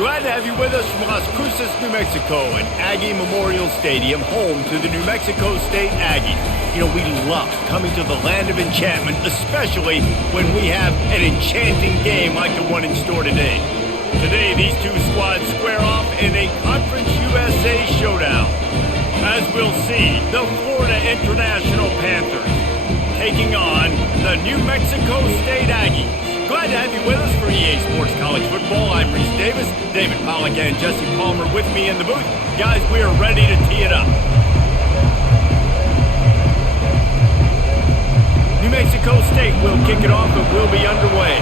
Glad to have you with us from Las Cruces, New Mexico, and Aggie Memorial Stadium, home to the New Mexico State Aggies. You know, we love coming to the land of enchantment, especially when we have an enchanting game like the one in store today. Today, these two squads square off in a Conference USA showdown. As we'll see, the Florida International Panthers taking on the New Mexico State Aggies. Glad to have you with us for EA Sports College Football. I'm Reese Davis, David Pollack and Jesse Palmer with me in the booth. Guys, we are ready to tee it up. New Mexico State will kick it off and we'll be underway.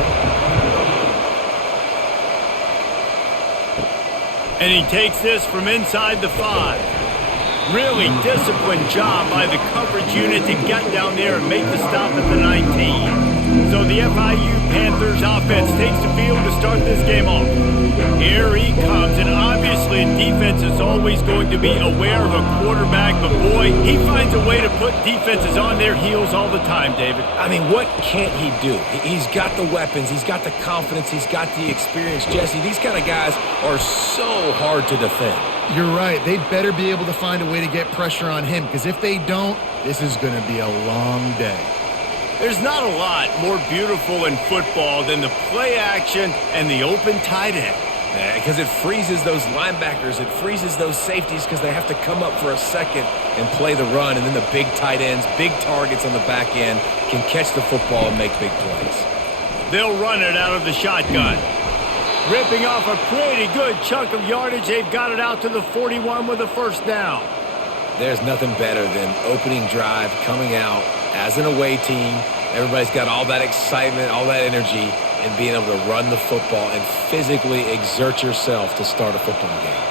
And he takes this from inside the 5. Really disciplined job by the coverage unit to get down there and make the stop at the 19. So the FIU Panthers offense takes the field to start this game off. Here he comes, and obviously defense is always going to be aware of a quarterback, but boy, he finds a way to put defenses on their heels all the time, David. I mean, what can't he do? He's got the weapons, he's got the confidence, he's got the experience. Jesse, these kind of guys are so hard to defend. You're right. They better be able to find a way to get pressure on him, because if they don't, this is going to be a long day. There's not a lot more beautiful in football than the play action and the open tight end. Because it freezes those linebackers, it freezes those safeties because they have to come up for a second and play the run, and then the big tight ends, big targets on the back end can catch the football and make big plays. They'll run it out of the shotgun. Ripping off a pretty good chunk of yardage. They've got it out to the 41 with a first down. There's nothing better than opening drive, coming out as an away team. Everybody's got all that excitement, all that energy, and being able to run the football and physically exert yourself to start a football game.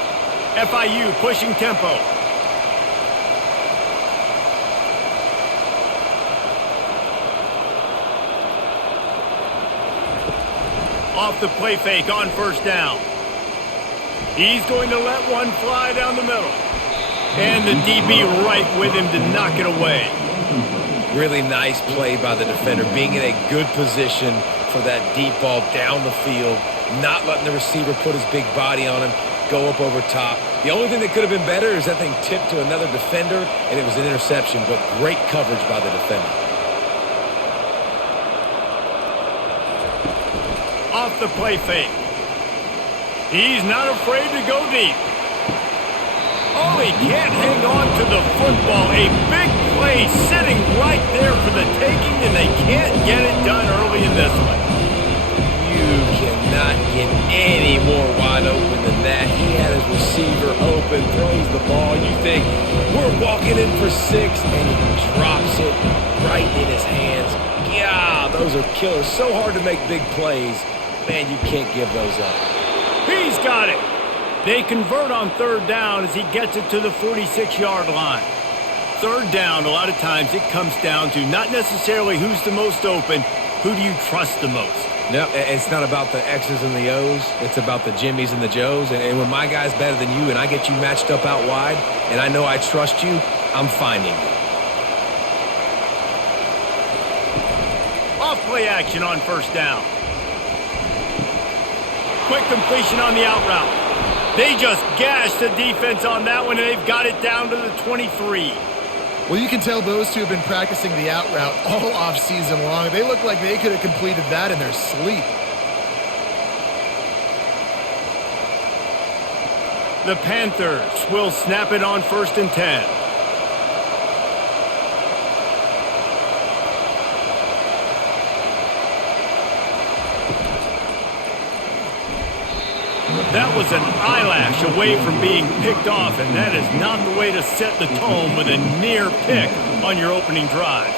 FIU pushing tempo. Off the play fake on first down. He's going to let one fly down the middle. And the DB right with him to knock it away. Really nice play by the defender, being in a good position for that deep ball down the field, not letting the receiver put his big body on him, go up over top. The only thing that could have been better is that thing tipped to another defender, and it was an interception, but great coverage by the defender. Off the play fake. He's not afraid to go deep. Oh, he can't hang on to the football. A big play sitting right there for the taking, and they can't get it done early in this one. You cannot get any more wide open than that. He had his receiver open, throws the ball. You think, we're walking in for 6, and he drops it right in his hands. Yeah, those are killers. So hard to make big plays. Man, you can't give those up. He's got it. They convert on third down as he gets it to the 46-yard line. Third down, a lot of times it comes down to not necessarily who's the most open, who do you trust the most? No, it's not about the X's and the O's. It's about the Jimmies and the Joes. And when my guy's better than you and I get you matched up out wide and I know I trust you, I'm finding you. Off play action on first down. Quick completion on the out route. They just gashed the defense on that one, and they've got it down to the 23. Well, you can tell those two have been practicing the out route all off-season long. They look like they could have completed that in their sleep. The Panthers will snap it on 1st and 10. That was an eyelash away from being picked off, and that is not the way to set the tone with a near pick on your opening drive.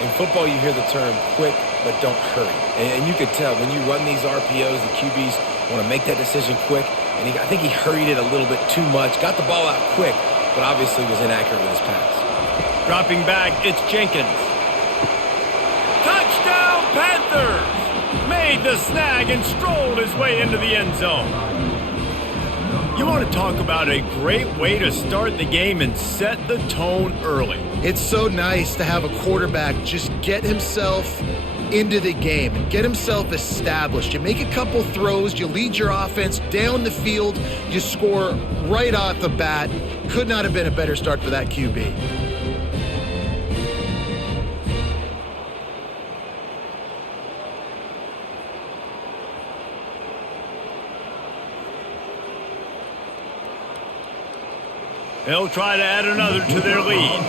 In football, you hear the term quick, but don't hurry. And you could tell when you run these RPOs, the QBs want to make that decision quick. And I think he hurried it a little bit too much, got the ball out quick, but obviously was inaccurate with his pass. Dropping back, it's Jenkins. Touchdown, Panthers! Made the snag and strolled his way into the end zone. You want to talk about a great way to start the game and set the tone early. It's so nice to have a quarterback just get himself into the game and get himself established. You make a couple throws, you lead your offense down the field, you score right off the bat. Could not have been a better start for that QB. They'll try to add another to their lead.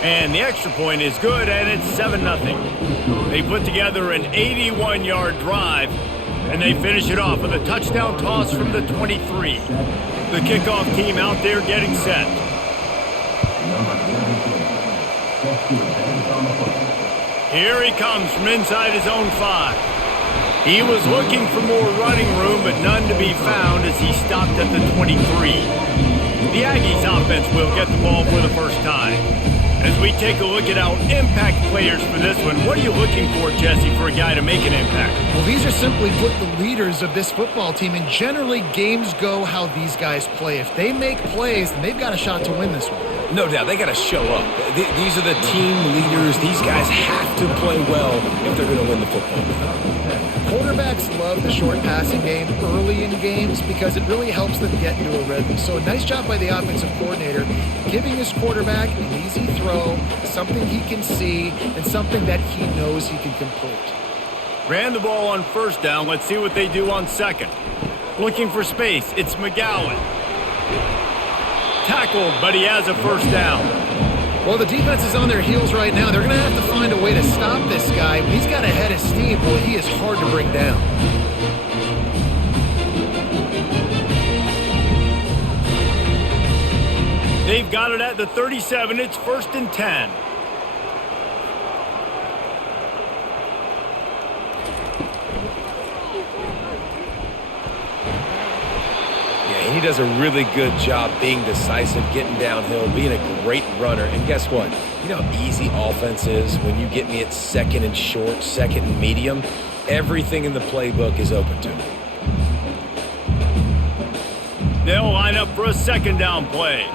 And the extra point is good, and it's 7-0. They put together an 81-yard drive, and they finish it off with a touchdown toss from the 23. The kickoff team out there getting set. Here he comes from inside his own 5. He was looking for more running room, but none to be found as he stopped at the 23. The Aggies offense will get the ball for the first time. As we take a look at our impact players for this one, what are you looking for, Jesse, for a guy to make an impact? Well, these are simply put the leaders of this football team, and generally games go how these guys play. If they make plays, then they've got a shot to win this one. No doubt, they got to show up. These are the team leaders. These guys have to play well if they're going to win the football game. Quarterbacks love the short passing game early in games because it really helps them get into a rhythm. So a nice job by the offensive coordinator giving his quarterback an easy throw, something he can see, and something that he knows he can complete. Ran the ball on first down. Let's see what they do on second. Looking for space. It's McGowan. Tackled, but he has a first down. Well, the defense is on their heels right now. They're going to have to find a way to stop this guy. But he's got a head of steam. Boy, he is hard to bring down. They've got it at the 37. It's 1st and 10. He does a really good job being decisive, getting downhill, being a great runner. And guess what? You know how easy offense is when you get me at second and short, second and medium? Everything in the playbook is open to me. They'll line up for a second down play.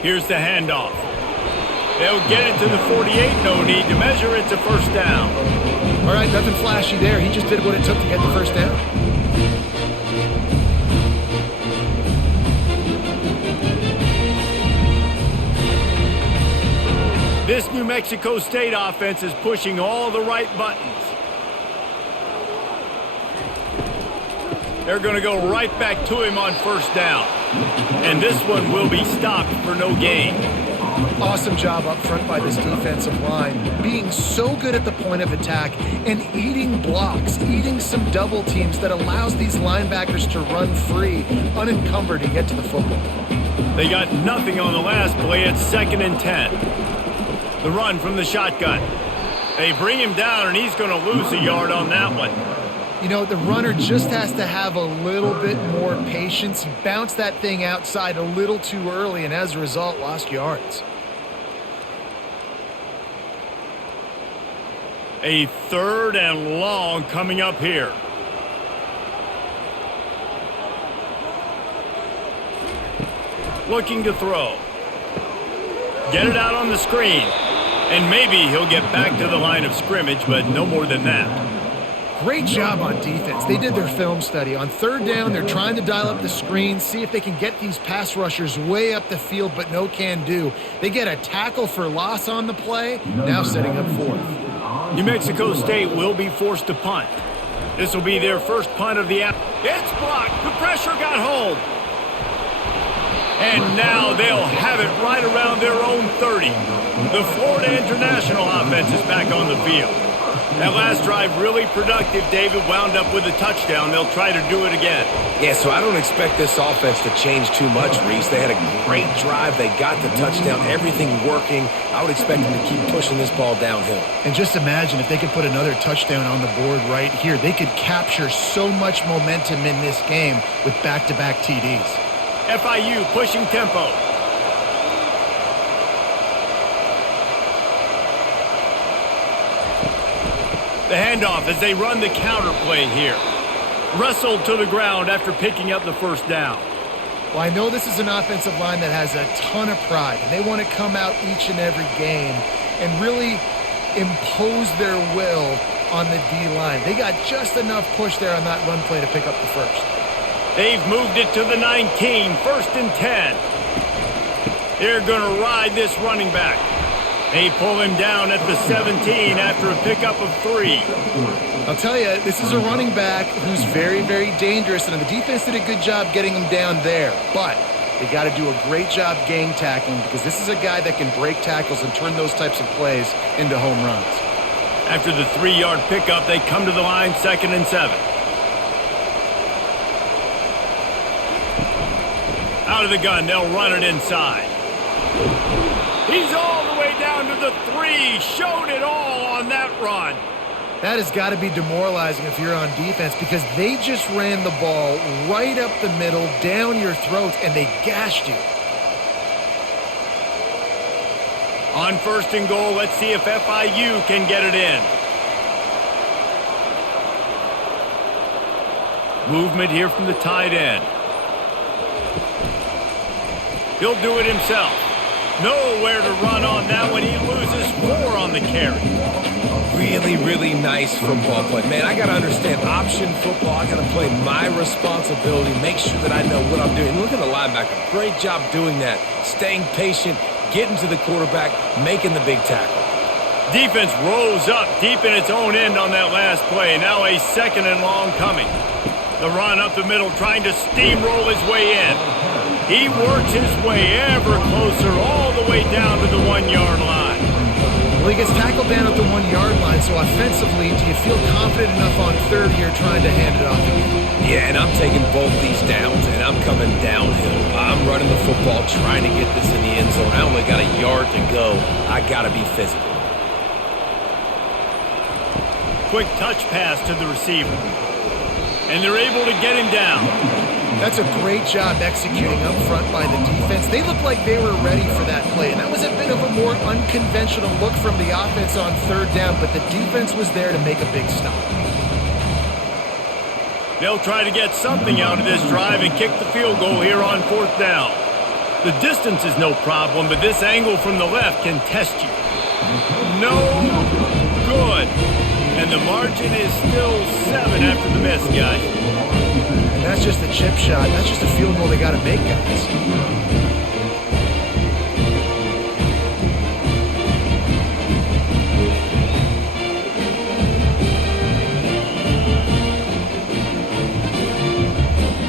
Here's the handoff. They'll get it to the 48. No need to measure. It's a first down. All right, nothing flashy there. He just did what it took to get the first down. This New Mexico State offense is pushing all the right buttons. They're going to go right back to him on first down. And this one will be stopped for no gain. Awesome job up front by this defensive line, being so good at the point of attack and eating blocks, eating some double teams that allows these linebackers to run free, unencumbered, and get to the football. They got nothing on the last play. It's 2nd and 10. The run from the shotgun. They bring him down, and he's going to lose a yard on that one. You know, the runner just has to have a little bit more patience. He bounced that thing outside a little too early, and as a result, lost yards. A 3rd and long coming up here. Looking to throw. Get it out on the screen. And maybe he'll get back to the line of scrimmage, but no more than that. Great job on defense. They did their film study. On 3rd down, they're trying to dial up the screen, see if they can get these pass rushers way up the field, but no can do. They get a tackle for loss on the play, now setting up 4th. New Mexico State will be forced to punt. This will be their first punt of the app. It's blocked. The pressure got home. And now they'll have it right around their own 30. The Florida International offense is back on the field. That last drive really productive. David wound up with a touchdown. They'll try to do it again. Yeah, so I don't expect this offense to change too much, Reese. They had a great drive. They got the touchdown. Everything working. I would expect them to keep pushing this ball downhill. And just imagine if they could put another touchdown on the board right here. They could capture so much momentum in this game with back-to-back TDs. FIU pushing tempo. The handoff as they run the counter play here. Wrestled to the ground after picking up the first down. Well, I know this is an offensive line that has a ton of pride, and they want to come out each and every game and really impose their will on the D-line. They got just enough push there on that run play to pick up the first. They've moved it to the 19, 1st and 10. They're going to ride this running back. They pull him down at the 17 after a pickup of 3. I'll tell you, this is a running back who's very, very dangerous, and the defense did a good job getting him down there. But they got to do a great job game tackling because this is a guy that can break tackles and turn those types of plays into home runs. After the 3-yard pickup, they come to the line, 2nd and 7. Out of the gun, they'll run it inside. He's all the way down to the 3. Showed it all on that run. That has got to be demoralizing if you're on defense because they just ran the ball right up the middle, down your throat, and they gashed you. On 1st and goal, let's see if FIU can get it in. Movement here from the tight end. He'll do it himself. Nowhere to run on that one. He loses 4 on the carry. Really, really nice football play. Man, I got to understand option football. I got to play my responsibility, make sure that I know what I'm doing. Look at the linebacker. Great job doing that. Staying patient, getting to the quarterback, making the big tackle. Defense rose up deep in its own end on that last play. Now a 2nd and long coming. The run up the middle, trying to steamroll his way in. He works his way ever closer all the way down to the 1-yard line. Well, he gets tackled down at the 1-yard line, so offensively, do you feel confident enough on 3rd here trying to hand it off again? Yeah, and I'm taking both these downs, and I'm coming downhill. I'm running the football, trying to get this in the end zone. I only got a yard to go. I got to be physical. Quick touch pass to the receiver. And they're able to get him down. That's a great job executing up front by the defense. They looked like they were ready for that play, and that was a bit of a more unconventional look from the offense on 3rd down, but the defense was there to make a big stop. They'll try to get something out of this drive and kick the field goal here on 4th down. The distance is no problem, but this angle from the left can test you. No good. And the margin is still 7 after the miss, guys. And that's just a chip shot. That's just a field goal they got to make, guys.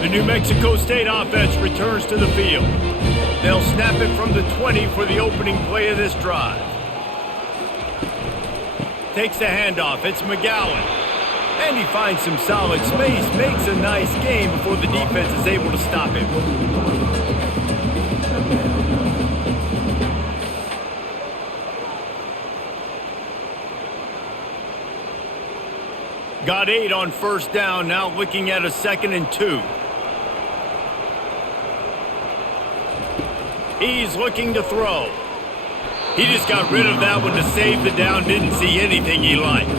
The New Mexico State offense returns to the field. They'll snap it from the 20 for the opening play of this drive. Takes the handoff. It's McGowan. And he finds some solid space. Makes a nice game before the defense is able to stop him. Got 8 on 1st down. Now looking at a 2nd and 2. He's looking to throw. He just got rid of that one to save the down. Didn't see anything he liked.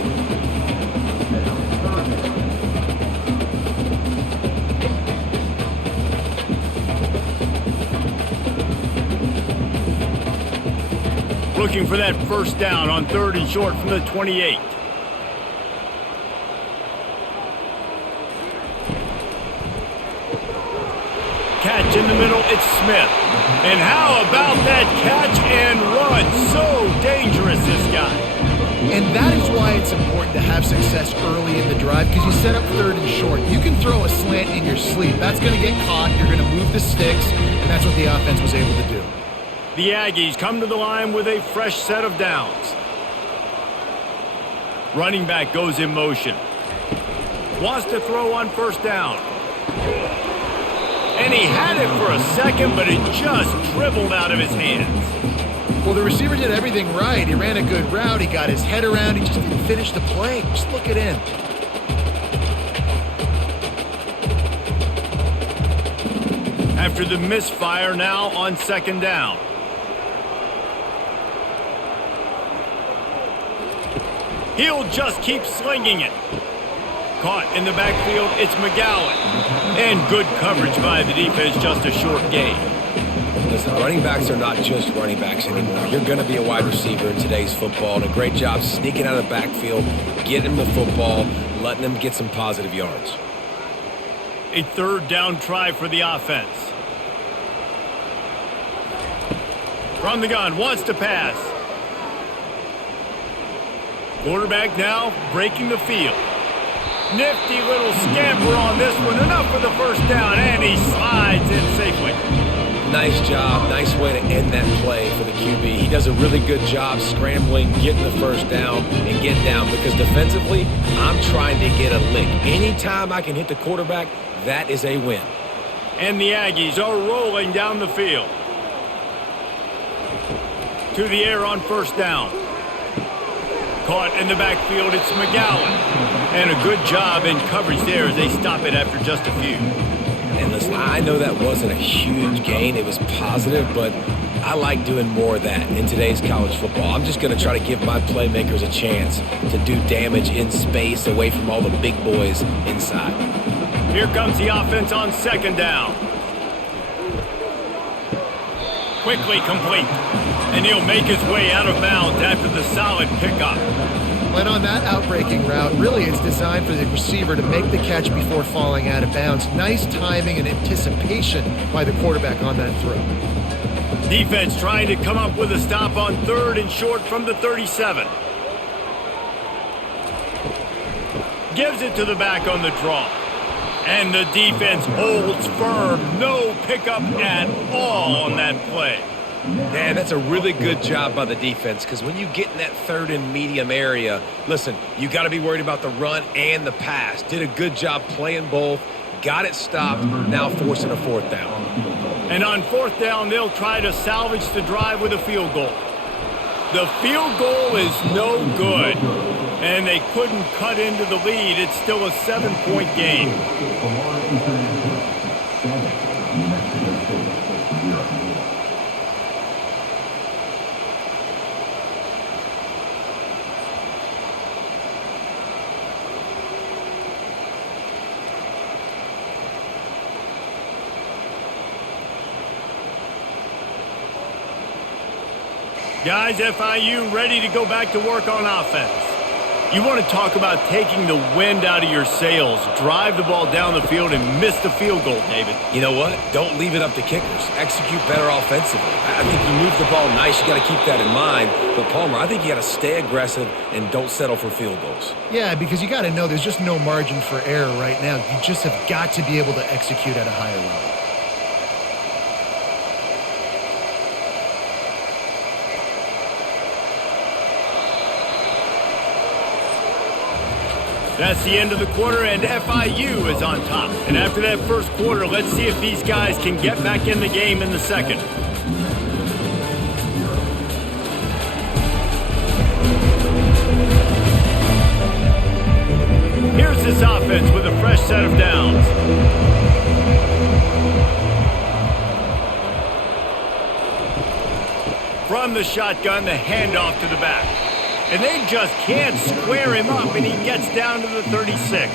Looking for that 1st down on 3rd and short from the 28. Catch in the middle, it's Smith. And how about that catch and run? So dangerous, this guy. And that is why it's important to have success early in the drive because you set up 3rd and short. You can throw a slant in your sleep. That's going to get caught. You're going to move the sticks, and that's what the offense was able to do. The Aggies come to the line with a fresh set of downs. Running back goes in motion. Wants to throw on 1st down. And he had it for a second, but it just dribbled out of his hands. Well, the receiver did everything right. He ran a good route. He got his head around. He just didn't finish the play. Just look it in. After the misfire, now on 2nd down. He'll just keep slinging it. Caught in the backfield, it's McGowan. And good coverage by the defense, just a short gain. Listen, running backs are not just running backs anymore. You're going to be a wide receiver in today's football, and a great job sneaking out of the backfield, getting them the football, letting them get some positive yards. A third down try for the offense. From the gun, wants to pass. Quarterback now breaking the field. Nifty little scamper on this one. Enough for the first down, and he slides in safely. Nice job. Nice way to end that play for the QB. He does a really good job scrambling, getting the first down, and getting down. Because defensively, I'm trying to get a lick. Anytime I can hit the quarterback, that is a win. And the Aggies are rolling down the field. To the air on first down. Caught in the backfield, it's McGowan. And a good job in coverage there as they stop it after just a few. And listen, I know that wasn't a huge gain. It was positive, but I like doing more of that in today's college football. I'm just going to try to give my playmakers a chance to do damage in space away from all the big boys inside. Here comes the offense on second down. Quickly complete. And he'll make his way out of bounds after the solid pickup. When on that outbreaking route, really it's designed for the receiver to make the catch before falling out of bounds. Nice timing and anticipation by the quarterback on that throw. Defense trying to come up with a stop on third and short from the 37. Gives it to the back on the draw. And the defense holds firm. No pickup at all on that play. Man, that's a really good job by the defense, because when you get in that third and medium area, listen, you got to be worried about the run and the pass. Did a good job playing both, got it stopped, now forcing a fourth down. And on fourth down, they'll try to salvage the drive with a field goal. The field goal is no good, and they couldn't cut into the lead. It's still a 7-point game. Guys, FIU ready to go back to work on offense. You want to talk about taking the wind out of your sails. Drive the ball down the field and miss the field goal, David. You know what? Don't leave it up to kickers. Execute better offensively. I think you move the ball nice. You got to keep that in mind. But, Palmer, I think you got to stay aggressive and don't settle for field goals. Yeah, because you got to know there's just no margin for error right now. You just have got to be able to execute at a higher level. That's the end of the quarter, and FIU is on top. And after that first quarter, let's see if these guys can get back in the game in the second. Here's this offense with a fresh set of downs. From the shotgun, the handoff to the back. And they just can't square him up, and he gets down to the 36.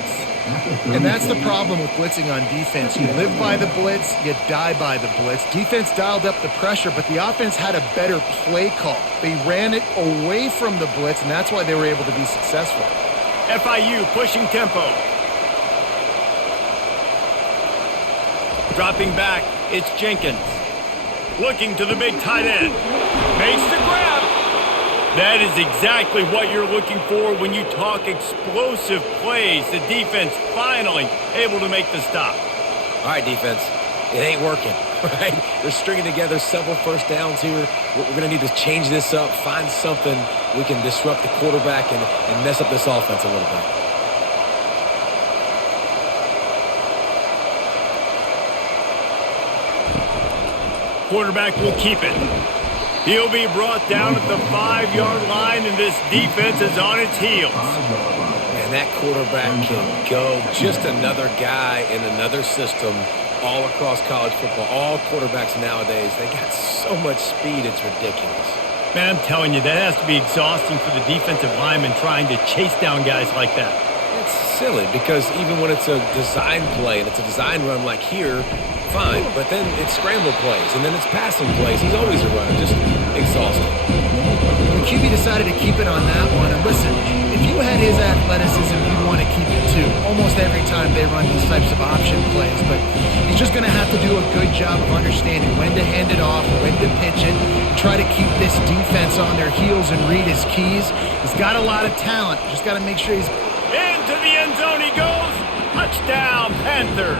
And that's the problem with blitzing on defense. You live by the blitz, you die by the blitz. Defense dialed up the pressure, but the offense had a better play call. They ran it away from the blitz, and that's why they were able to be successful. FIU pushing tempo. Dropping back, it's Jenkins. Looking to the big tight end. Makes the grab. That is exactly what you're looking for when you talk explosive plays. The defense finally able to make the stop. All right, defense, it ain't working, right? They're stringing together several first downs here. We're going to need to change this up, find something we can disrupt the quarterback and mess up this offense a little bit. Quarterback will keep it. He'll be brought down at the 5-yard line, and this defense is on its heels. And that quarterback can go. Just another guy in another system all across college football. All quarterbacks nowadays, they got so much speed, it's ridiculous. Man, I'm telling you, that has to be exhausting for the defensive lineman trying to chase down guys like that. It's silly because even when it's a design play and it's a design run like here, fine. But then it's scramble plays and then it's passing plays. He's always a runner, just exhausting. The QB decided to keep it on that one. And listen, if you had his athleticism, you'd want to keep it too. Almost every time they run these types of option plays. But he's just going to have to do a good job of understanding when to hand it off, when to pitch it, try to keep this defense on their heels and read his keys. He's got a lot of talent. Just got to make sure he's... Into the end zone he goes. Touchdown, Panthers.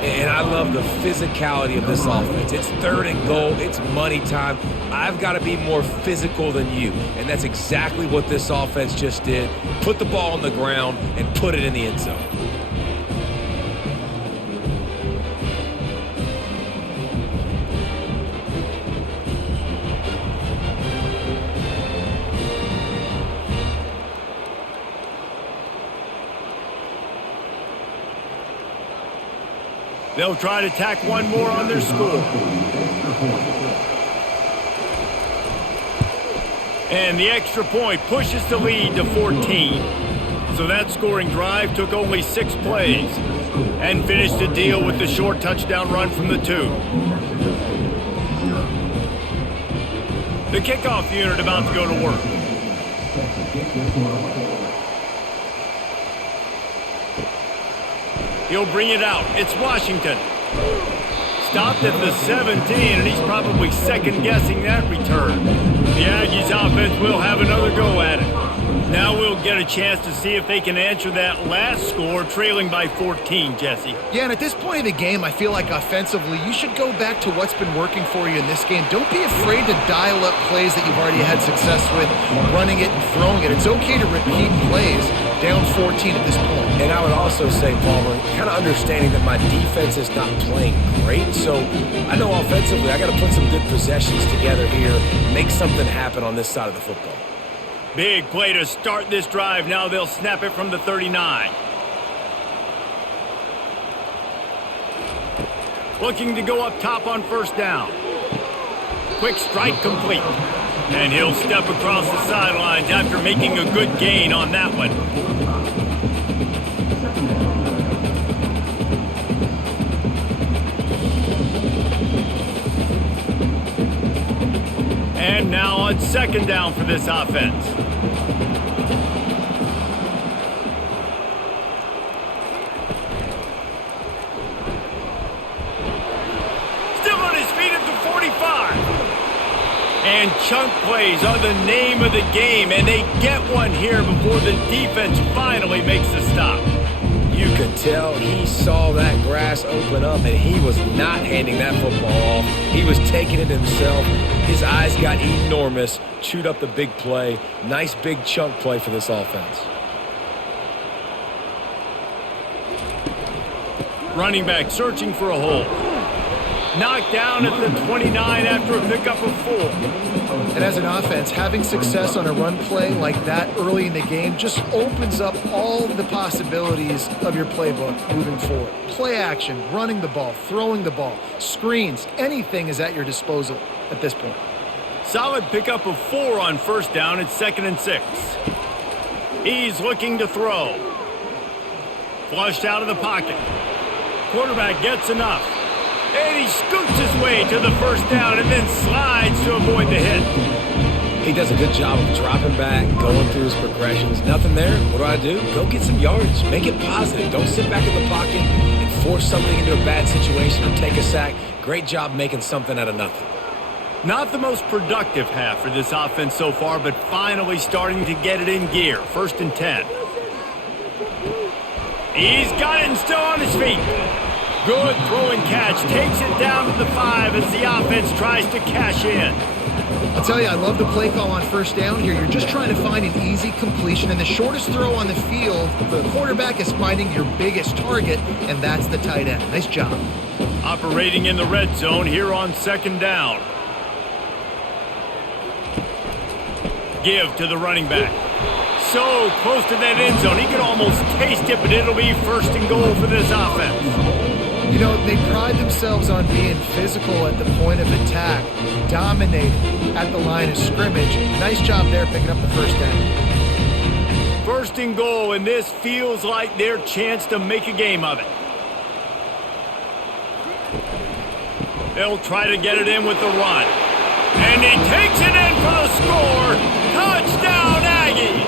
And I love the physicality of this offense. It's 3rd and goal. It's money time. I've got to be more physical than you. And that's exactly what this offense just did. Put the ball on the ground and put it in the end zone. They'll try to tack one more on their score. And the extra point pushes the lead to 14. So that scoring drive took only 6 plays and finished the deal with the short touchdown run from the 2. The kickoff unit about to go to work. He'll bring it out. It's Washington. Stopped at the 17, and he's probably second-guessing that return. The Aggies offense will have another go at it. Now we'll get a chance to see if they can answer that last score, trailing by 14, Jesse. Yeah, and at this point of the game, I feel like offensively, you should go back to what's been working for you in this game. Don't be afraid to dial up plays that you've already had success with, running it and throwing it. It's okay to repeat plays down 14 at this point. And I would also say, Palmer, kind of understanding that my defense is not playing great, so I know offensively I got to put some good possessions together here, make something happen on this side of the football. Big play to start this drive. Now they'll snap it from the 39. Looking to go up top on first down. Quick strike complete. And he'll step across the sidelines after making a good gain on that one. And now on second down for this offense. Still on his feet at the 45. And chunk plays are the name of the game, and they get one here before the defense finally makes the stop. You could tell he saw that grass open up, and he was not handing that football off. He was taking it himself. His eyes got enormous, chewed up the big play. Nice big chunk play for this offense. Running back searching for a hole. Knocked down at the 29 after a pickup of 4. And as an offense, having success on a run play like that early in the game just opens up all the possibilities of your playbook moving forward. Play action, running the ball, throwing the ball, screens, anything is at your disposal at this point. Solid pickup of 4 on first down. It's 2nd and 6. He's looking to throw. Flushed out of the pocket. Quarterback gets enough. And he scoots his way to the first down and then slides to avoid the hit. He does a good job of dropping back, going through his progressions. Nothing there. What do? Go get some yardage. Make it positive. Don't sit back in the pocket and force something into a bad situation or take a sack. Great job making something out of nothing. Not the most productive half for this offense so far, but finally starting to get it in gear. 1st and 10. He's got it and still on his feet. Good throw and catch. Takes it down to the 5 as the offense tries to cash in. I'll tell you, I love the play call on first down here. You're just trying to find an easy completion, and the shortest throw on the field for the quarterback is finding your biggest target, and that's the tight end. Nice job. Operating in the red zone here on 2nd down. Give to the running back. So close to that end zone. He could almost taste it, but it'll be 1st and goal for this offense. You know, they pride themselves on being physical at the point of attack, dominating at the line of scrimmage. Nice job there picking up the first down. First and goal, and this feels like their chance to make a game of it. They'll try to get it in with the run. And he takes it in for the score. Touchdown, Aggies!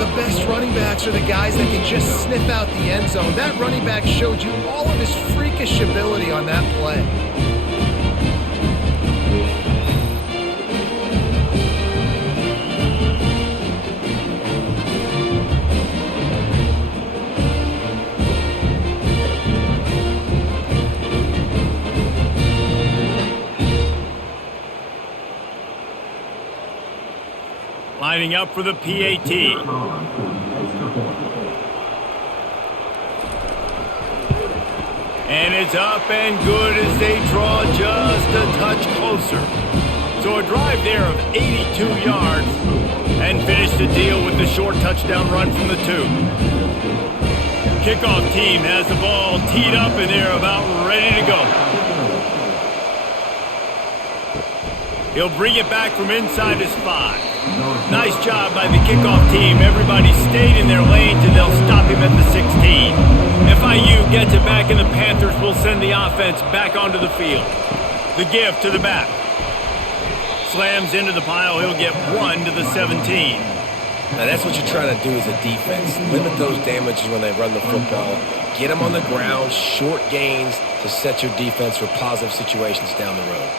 The best running backs are the guys that can just sniff out the end zone. That running back showed you all of his freakish ability on that play. Lining up for the PAT. And it's up and good as they draw just a touch closer. So a drive there of 82 yards and finish the deal with the short touchdown run from the 2. Kickoff team has the ball teed up and they're about ready to go. He'll bring it back from inside his 5. Nice job by the kickoff team. Everybody stayed in their lanes, and they'll stop him at the 16. FIU gets it back, and the Panthers will send the offense back onto the field. The give to the back. Slams into the pile. He'll get 1 to the 17. Now that's what you're trying to do as a defense. Limit those damages when they run the football. Get them on the ground, short gains to set your defense for positive situations down the road.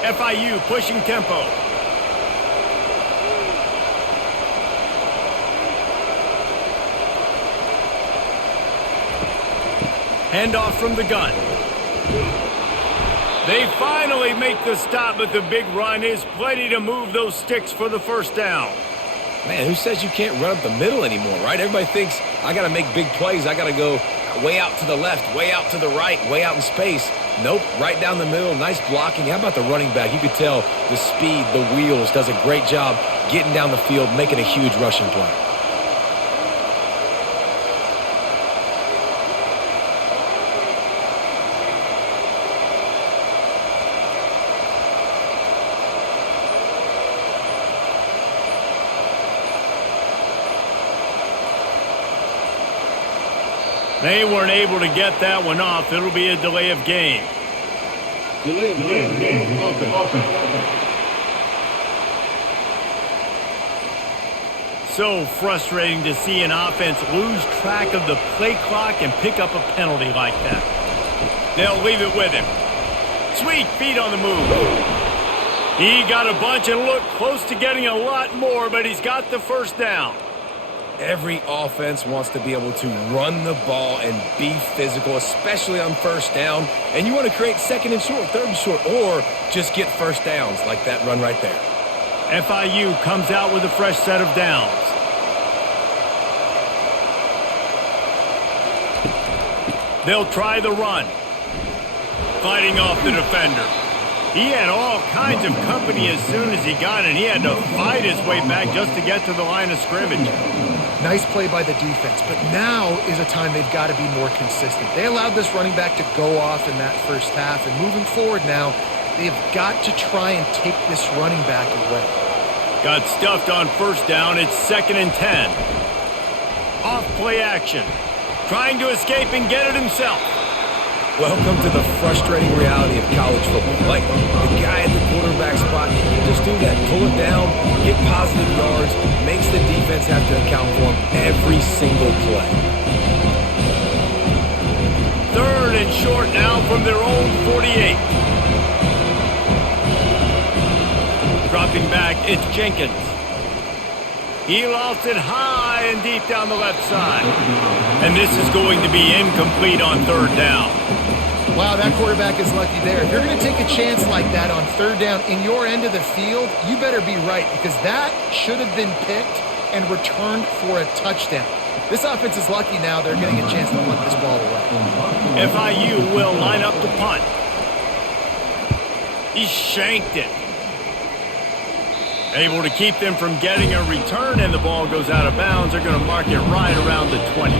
FIU pushing tempo. Handoff from the gun. They finally make the stop, but the big run is plenty to move those sticks for the first down. Man, who says you can't run up the middle anymore, right? Everybody thinks I got to make big plays. I got to go way out to the left, way out to the right, way out in space. Nope, right down the middle. Nice blocking. How about the running back? You could tell the speed, the wheels, does a great job getting down the field, making a huge rushing play. They weren't able to get that one off. It'll be a delay of game. Delay of game. Offense. So frustrating to see an offense lose track of the play clock and pick up a penalty like that. They'll leave it with him. Sweet feet on the move. He got a bunch and looked close to getting a lot more, but he's got the first down. Every offense wants to be able to run the ball and be physical, especially on first down. And you want to create second and short, third and short, or just get first downs like that run right there. FIU comes out with a fresh set of downs. They'll try the run. Fighting off the defender. He had all kinds of company as soon as he got it. He had to fight his way back just to get to the line of scrimmage. Nice play by the defense, but now is a time they've got to be more consistent. They allowed this running back to go off in that first half, and moving forward now, they've got to try and take this running back away. Got stuffed on first down. It's 2nd and 10. Off play action. Trying to escape and get it himself. Welcome to the frustrating reality of college football. Like the guy at the quarterback spot, he can just do that. Pull it down, get positive yards, makes the defense have to account for him every single play. 3rd and short now from their own 48. Dropping back, it's Jenkins. He lost it high and deep down the left side. And this is going to be incomplete on 3rd down. Wow, that quarterback is lucky there. If you're going to take a chance like that on 3rd down in your end of the field, you better be right, because that should have been picked and returned for a touchdown. This offense is lucky now they're getting a chance to punt this ball away. FIU will line up to punt. He shanked it. Able to keep them from getting a return, and the ball goes out of bounds. They're going to mark it right around the 20.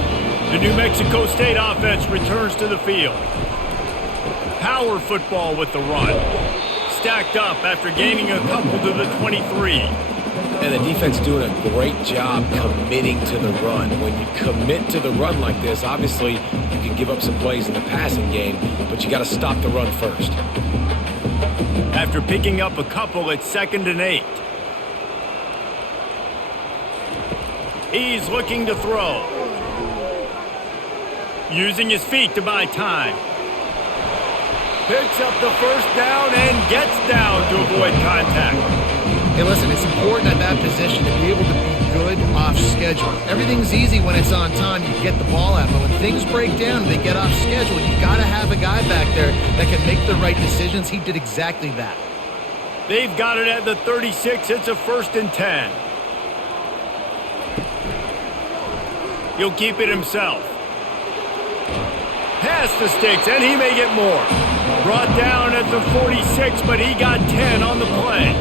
The New Mexico State offense returns to the field. Power football with the run. stacked up after gaining a couple to the 23. And the defense doing a great job committing to the run. When you commit to the run like this, obviously you can give up some plays in the passing game, but you got to stop the run first. After picking up a couple, it's 2nd and 8. He's looking to throw. Using his feet to buy time. Picks up the first down and gets down to avoid contact. Hey, listen, it's important at that position to be able to be good off schedule. Everything's easy when it's on time. You get the ball out, but when things break down and they get off schedule, you've got to have a guy back there that can make the right decisions. He did exactly that. They've got it at the 36. It's a 1st and 10. He'll keep it himself. Pass the sticks, and he may get more. Brought down at the 46, but he got 10 on the play.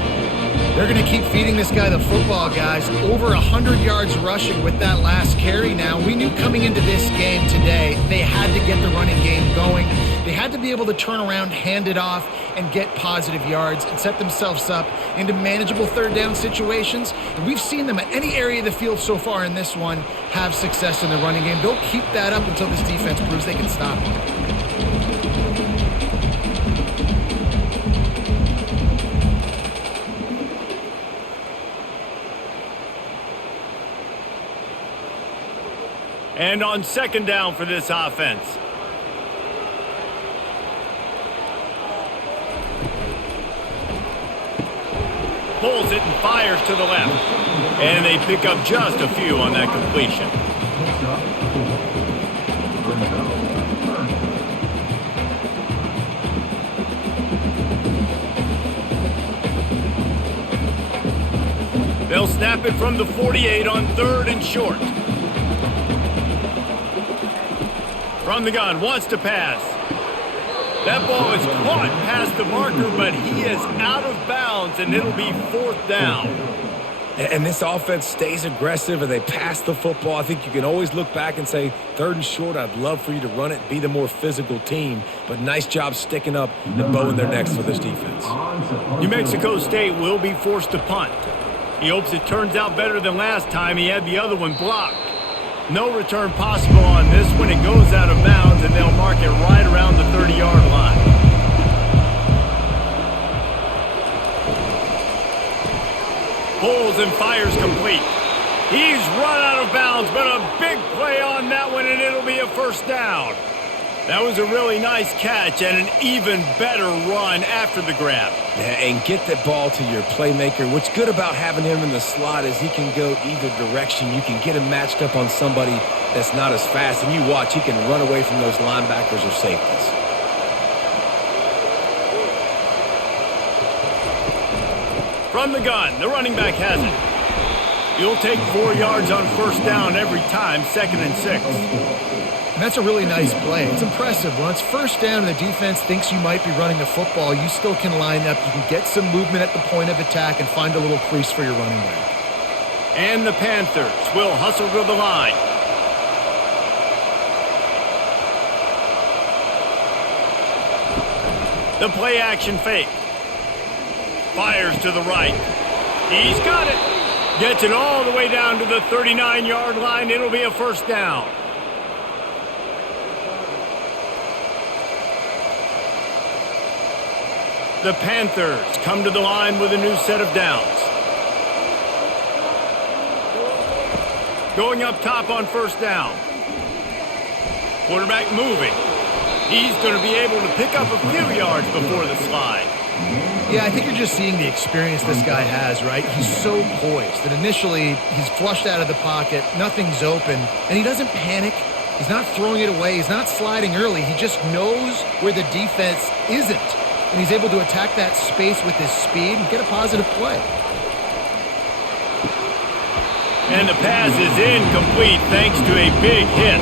They're going to keep feeding this guy the football, guys. Over 100 yards rushing with that last carry now. We knew coming into this game today, they had to get the running game going. They had to be able to turn around, hand it off, and get positive yards and set themselves up into manageable 3rd down situations. And we've seen them at any area of the field so far in this one have success in the running game. They'll keep that up until this defense proves they can stop it. And on 2nd down for this offense. Pulls it and fires to the left. And they pick up just a few on that completion. They'll snap it from the 48 on 3rd and short. From the gun, wants to pass. That ball is caught past the marker, but he is out of bounds, and it'll be 4th down. And this offense stays aggressive, and they pass the football. I think you can always look back and say, 3rd and short, I'd love for you to run it, be the more physical team. But nice job sticking up and bowing their necks for this defense. New Mexico State will be forced to punt. He hopes it turns out better than last time. He had the other one blocked. No return possible on this one. It goes out of bounds, and they'll mark it right around the 30-yard line. Pulls and fires complete. He's run out of bounds, but a big play on that one, and it'll be a 1st down. That was a really nice catch and an even better run after the grab. Yeah, and get the ball to your playmaker. What's good about having him in the slot is he can go either direction. You can get him matched up on somebody that's not as fast, and you watch, he can run away from those linebackers or safeties. From the gun, the running back has it. He'll take 4 yards on 1st down every time, 2nd and 6. And that's a really nice play. It's impressive. When it's 1st down and the defense thinks you might be running the football, you still can line up. You can get some movement at the point of attack and find a little crease for your running back. And the Panthers will hustle to the line. The play action fake. Fires to the right. He's got it. Gets it all the way down to the 39-yard line. It'll be a 1st down. The Panthers come to the line with a new set of downs. Going up top on 1st down. Quarterback moving. He's going to be able to pick up a few yards before the slide. Yeah, I think you're just seeing the experience this guy has, right? He's so poised that initially he's flushed out of the pocket, nothing's open, and he doesn't panic. He's not throwing it away. He's not sliding early. He just knows where the defense isn't, and he's able to attack that space with his speed and get a positive play. And the pass is incomplete thanks to a big hit.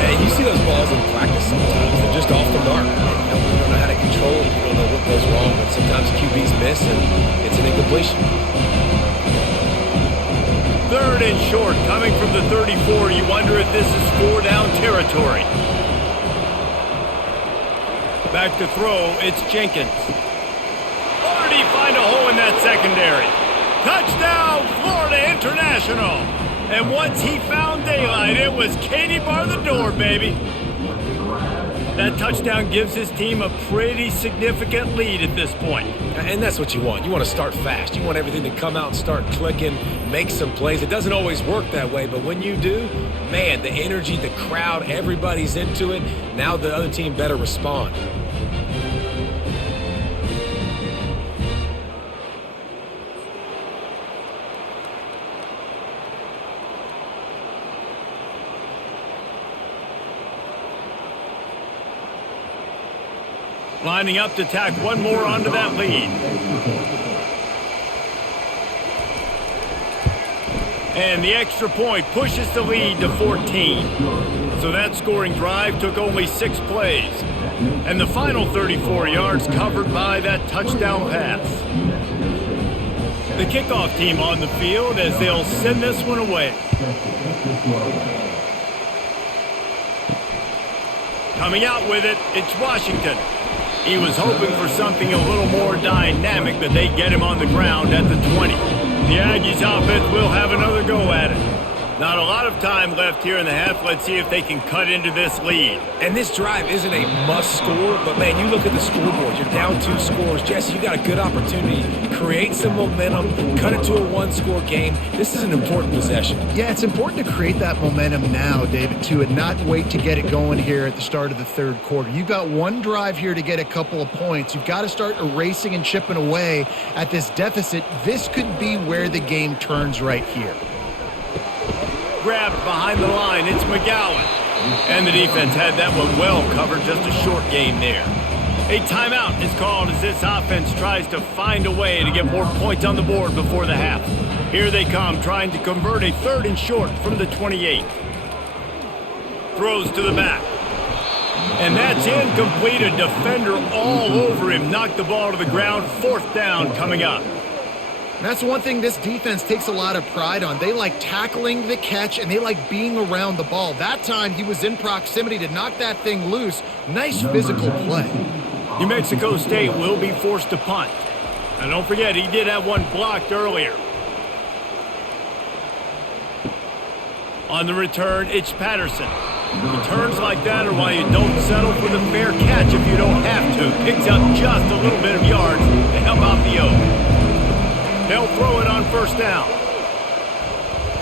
And you see those balls in practice sometimes. They're just off the mark. You don't know how to control it. You don't know what goes wrong. But sometimes QBs miss, and it's an incompletion. 3rd and short, coming from the 34. You wonder if this is 4-down territory. Back to throw, it's Jenkins. he find a hole in that secondary? Touchdown, Florida International! And once he found daylight, it was Katie bar the door, baby. That touchdown gives his team a pretty significant lead at this point. And that's what you want. You want to start fast. You want everything to come out and start clicking, make some plays. It doesn't always work that way, but when you do, man, the energy, the crowd, everybody's into it. Now the other team better respond. Lining up to tack one more onto that lead. And the extra point pushes the lead to 14. So that scoring drive took only 6 plays. And the final 34 yards covered by that touchdown pass. The kickoff team on the field as they'll send this one away. Coming out with it, it's Washington. He was hoping for something a little more dynamic, that they'd get him on the ground at the 20. The Aggies offense will have another go at it. Not a lot of time left here in the half. Let's see if they can cut into this lead. And this drive isn't a must score, but man, you look at the scoreboard. You're down 2 scores. Jesse, you got a good opportunity. Create some momentum, cut it to a 1-score game. This is an important possession. Yeah, it's important to create that momentum now, David, too, and not wait to get it going here at the start of the third quarter. You've got one drive here to get a couple of points. You've got to start erasing and chipping away at this deficit. This could be where the game turns right here. Grabbed behind the line, it's McGowan. And the defense had that one well covered, just a short game there. A timeout is called as this offense tries to find a way to get more points on the board before the half. Here they come, trying to convert a 3rd and short from the 28. Throws to the back. And that's incomplete. A defender all over him. Knocked the ball to the ground. 4th down coming up. That's one thing this defense takes a lot of pride on. They like tackling the catch, and they like being around the ball. That time, he was in proximity to knock that thing loose. Nice physical play. New Mexico State will be forced to punt. And don't forget, he did have one blocked earlier. On the return, it's Patterson. Returns like that are why you don't settle for the fair catch if you don't have to. Picks up just a little bit of yards to help out the O. They'll throw it on 1st down.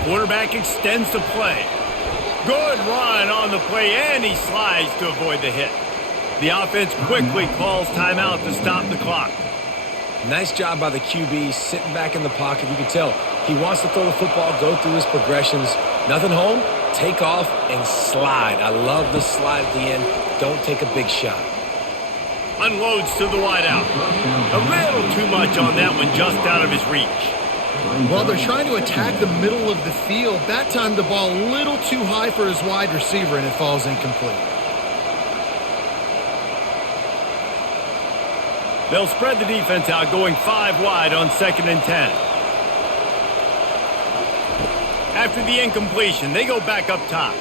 Quarterback extends the play. Good run on the play, and he slides to avoid the hit. The offense quickly calls timeout to stop the clock. Nice job by the QB, sitting back in the pocket. You can tell he wants to throw the football, go through his progressions. Nothing home, take off, and slide. I love the slide at the end. Don't take a big shot. Unloads to the wideout. A little too much on that one, just out of his reach. Well, they're trying to attack the middle of the field. That time the ball a little too high for his wide receiver, and it falls incomplete. They'll spread the defense out, going 5 wide on 2nd and 10. After the incompletion, they go back up top.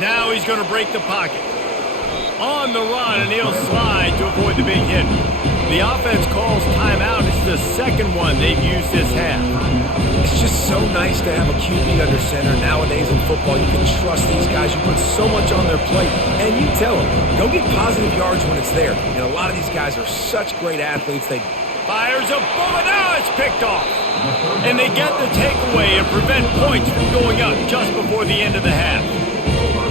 Now he's going to break the pocket. On the run, and he'll slide to avoid the big hit. The offense calls timeout. It's the 2nd one they've used this half. It's just so nice to have a QB under center. Nowadays in football, you can trust these guys. You put so much on their plate, and you tell them, go get positive yards when it's there. And a lot of these guys are such great athletes. They fires a bullet. Now it's picked off. And they get the takeaway and prevent points from going up just before the end of the half.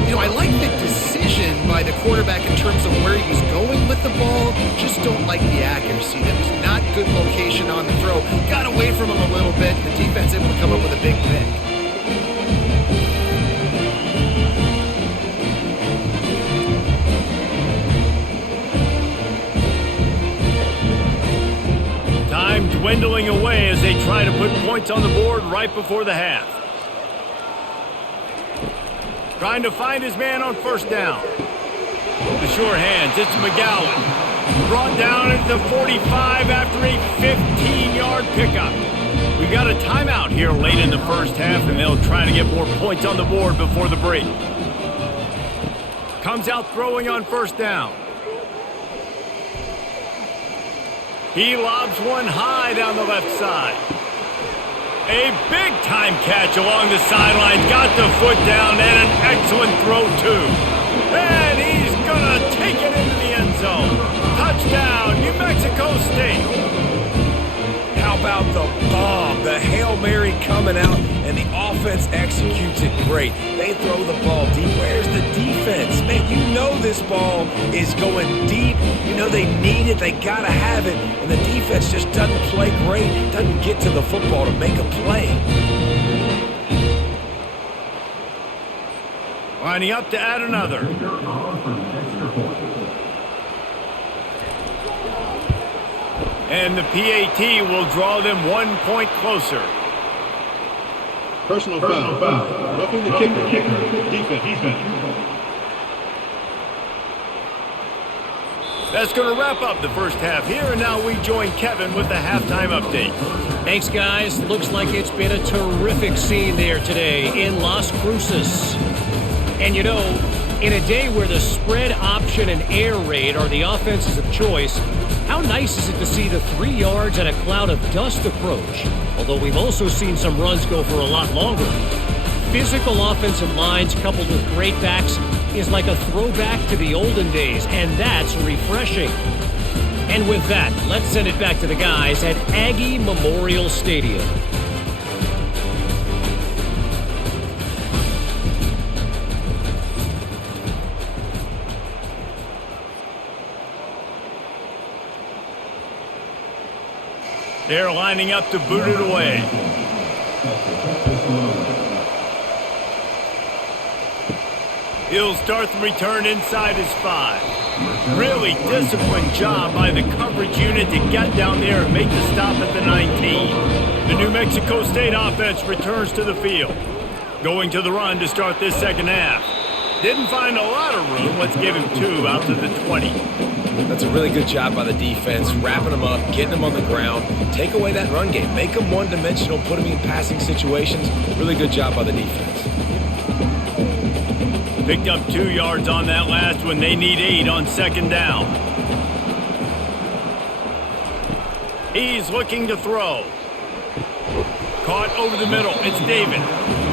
You know, I like the decision by the quarterback in terms of where he was going with the ball. Just don't like the accuracy. That was not good location on the throw. Got away from him a little bit. The defense able to come up with a big pick. Time dwindling away as they try to put points on the board right before the half. Trying to find his man on 1st down. The sure hands, it's McGowan. Brought down at the 45 after a 15-yard pickup. We've got a timeout here late in the 1st half, and they'll try to get more points on the board before the break. Comes out throwing on 1st down. He lobs one high down the left side. A big-time catch along the sidelines. Got the foot down and an excellent throw, too. And he's going to take it into the end zone. Touchdown, New Mexico State. How about the bomb? The Hail Mary coming out, and the offense executes it great. They throw the ball deep. Where's the defense? Man, you know this ball is going deep. You know they need it. They got to have it. And the defense just doesn't play great. Doesn't get to the football to make a play. Lining up to add another. And the PAT will draw them 1 point closer. Personal foul. Roughing the kicker. Defense. That's going to wrap up the first half here, and now we join Kevin with the halftime update. Thanks, guys. Looks like it's been a terrific scene there today in Las Cruces. And you know, in a day where the spread option and air raid are the offenses of choice, how nice is it to see the 3 yards and a cloud of dust approach? Although we've also seen some runs go for a lot longer. Physical offensive lines coupled with great backs is like a throwback to the olden days, and that's refreshing. And with that, let's send it back to the guys at Aggie Memorial Stadium. They're lining up to boot it away. He'll start the return inside his 5. Really disciplined job by the coverage unit to get down there and make the stop at the 19. The New Mexico State offense returns to the field. Going to the run to start this second half. Didn't find a lot of room. Let's give him 2 out to the 20. That's a really good job by the defense, wrapping them up, getting them on the ground. Take away that run game. Make them one-dimensional, put them in passing situations. Really good job by the defense. Picked up 2 yards on that last one. They need 8 on second down. He's looking to throw. Caught over the middle. It's David.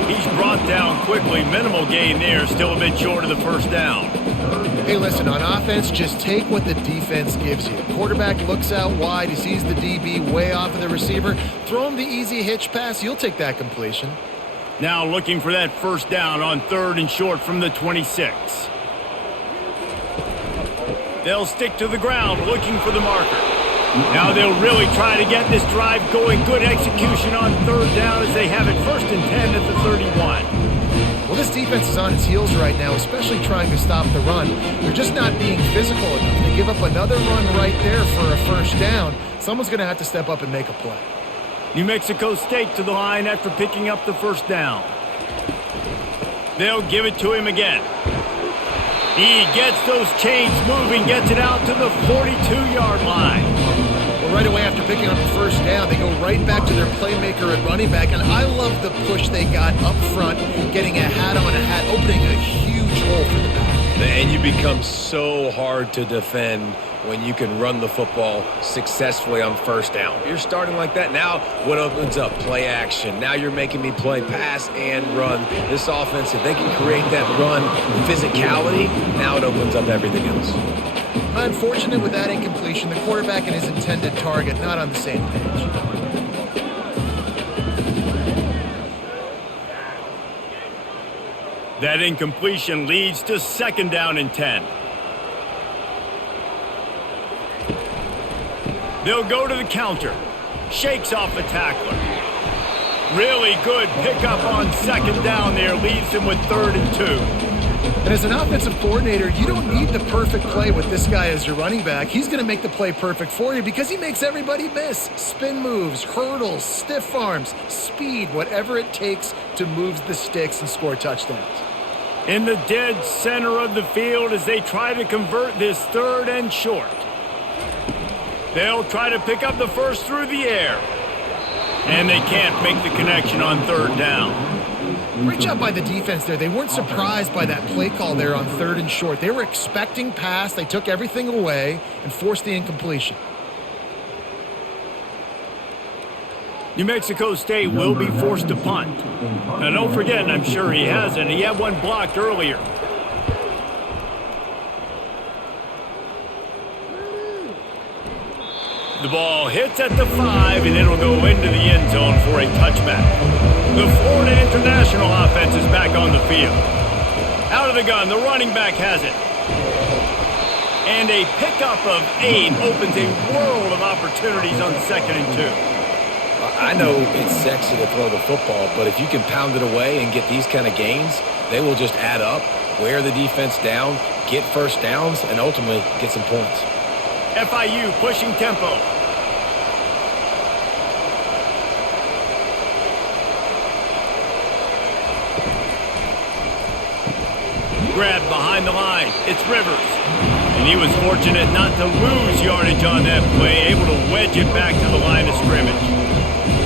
He's brought down quickly. Minimal gain there. Still a bit short of the first down. Hey, listen, on offense, just take what the defense gives you. Quarterback looks out wide. He sees the DB way off of the receiver. Throw him the easy hitch pass. You'll take that completion. Now looking for that first down on 3rd and short from the 26. They'll stick to the ground looking for the marker. Now they'll really try to get this drive going. Good execution on 3rd down as they have it 1st and 10 at the 31. Well, this defense is on its heels right now, especially trying to stop the run. They're just not being physical enough. They give up another run right there for a first down. Someone's going to have to step up and make a play. New Mexico State to the line after picking up the first down. They'll give it to him again. He gets those chains moving, gets it out to the 42-yard line. Well, right away after picking up the first down, they go right back to their playmaker at running back. And I love the push they got up front, getting a hat on a hat, opening a huge hole for the back. And you become so hard to defend when you can run the football successfully on first down. You're starting like that. Now what opens up? Play action. Now you're making me play pass and run. This offense, if they can create that run physicality, now it opens up everything else. Unfortunate with that incompletion. The quarterback and his intended target not on the same page. That incompletion leads to 2nd down and 10. They'll go to the counter. Shakes off the tackler. Really good pickup on 2nd down there. Leaves him with 3rd and 2. And as an offensive coordinator, you don't need the perfect play with this guy as your running back. He's going to make the play perfect for you because he makes everybody miss. Spin moves, hurdles, stiff arms, speed, whatever it takes to move the sticks and score touchdowns. In the dead center of the field as they try to convert this 3rd and short. They'll try to pick up the first through the air. And they can't make the connection on 3rd down. Great job by the defense there. They weren't surprised by that play call there on 3rd and short. They were expecting pass. They took everything away and forced the incompletion. New Mexico State will be forced to punt. Now, don't forget, and I'm sure he hasn't, he had one blocked earlier. The ball hits at the 5, and it'll go into the end zone for a touchback. The Florida International offense is back on the field. Out of the gun, the running back has it. And a pickup of 8 opens a world of opportunities on 2nd and 2. I know it's sexy to throw the football, but if you can pound it away and get these kind of gains, they will just add up, wear the defense down, get first downs, and ultimately get some points. FIU pushing tempo. Grab behind the line. It's Rivers. And he was fortunate not to lose yardage on that play, able to wedge it back to the line of scrimmage.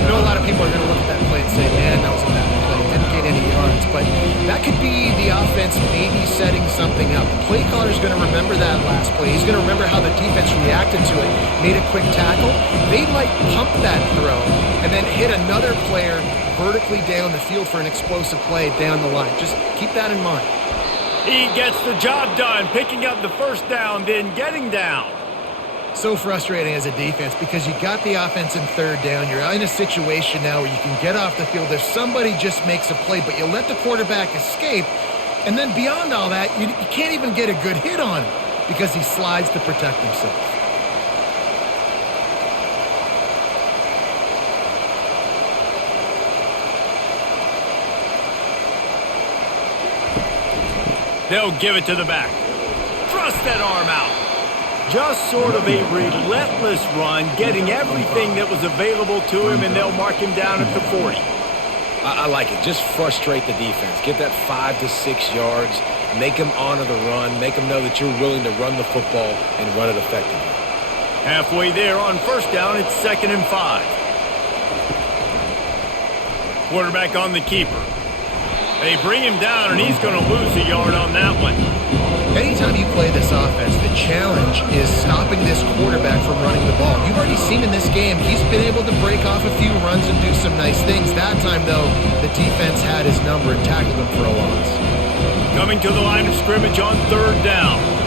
I know a lot of people are going to look at that play and say, man, that was a bad play. Didn't get any yards. But that could be the offense maybe setting something up. The play caller's going to remember that last play. He's going to remember how the defense reacted to it, made a quick tackle. They might pump that throw and then hit another player vertically down the field for an explosive play down the line. Just keep that in mind. He gets the job done, picking up the first down, then getting down. So frustrating as a defense because you got the offense in 3rd down. You're in a situation now where you can get off the field if somebody just makes a play, but you let the quarterback escape. And then beyond all that, you can't even get a good hit on him because he slides to protect himself. They'll give it to the back. Thrust that arm out. Just sort of a relentless run, getting everything that was available to him, and they'll mark him down at the 40. I like it. Just frustrate the defense. Get that 5 to 6 yards. Make them honor the run. Make them know that you're willing to run the football and run it effectively. Halfway there on 1st down, it's 2nd and 5. Quarterback on the keeper. They bring him down, and he's going to lose a yard on that one. Anytime you play this offense, the challenge is stopping this quarterback from running the ball. You've already seen in this game, he's been able to break off a few runs and do some nice things. That time, though, the defense had his number and tackled him for a loss. Coming to the line of scrimmage on 3rd down.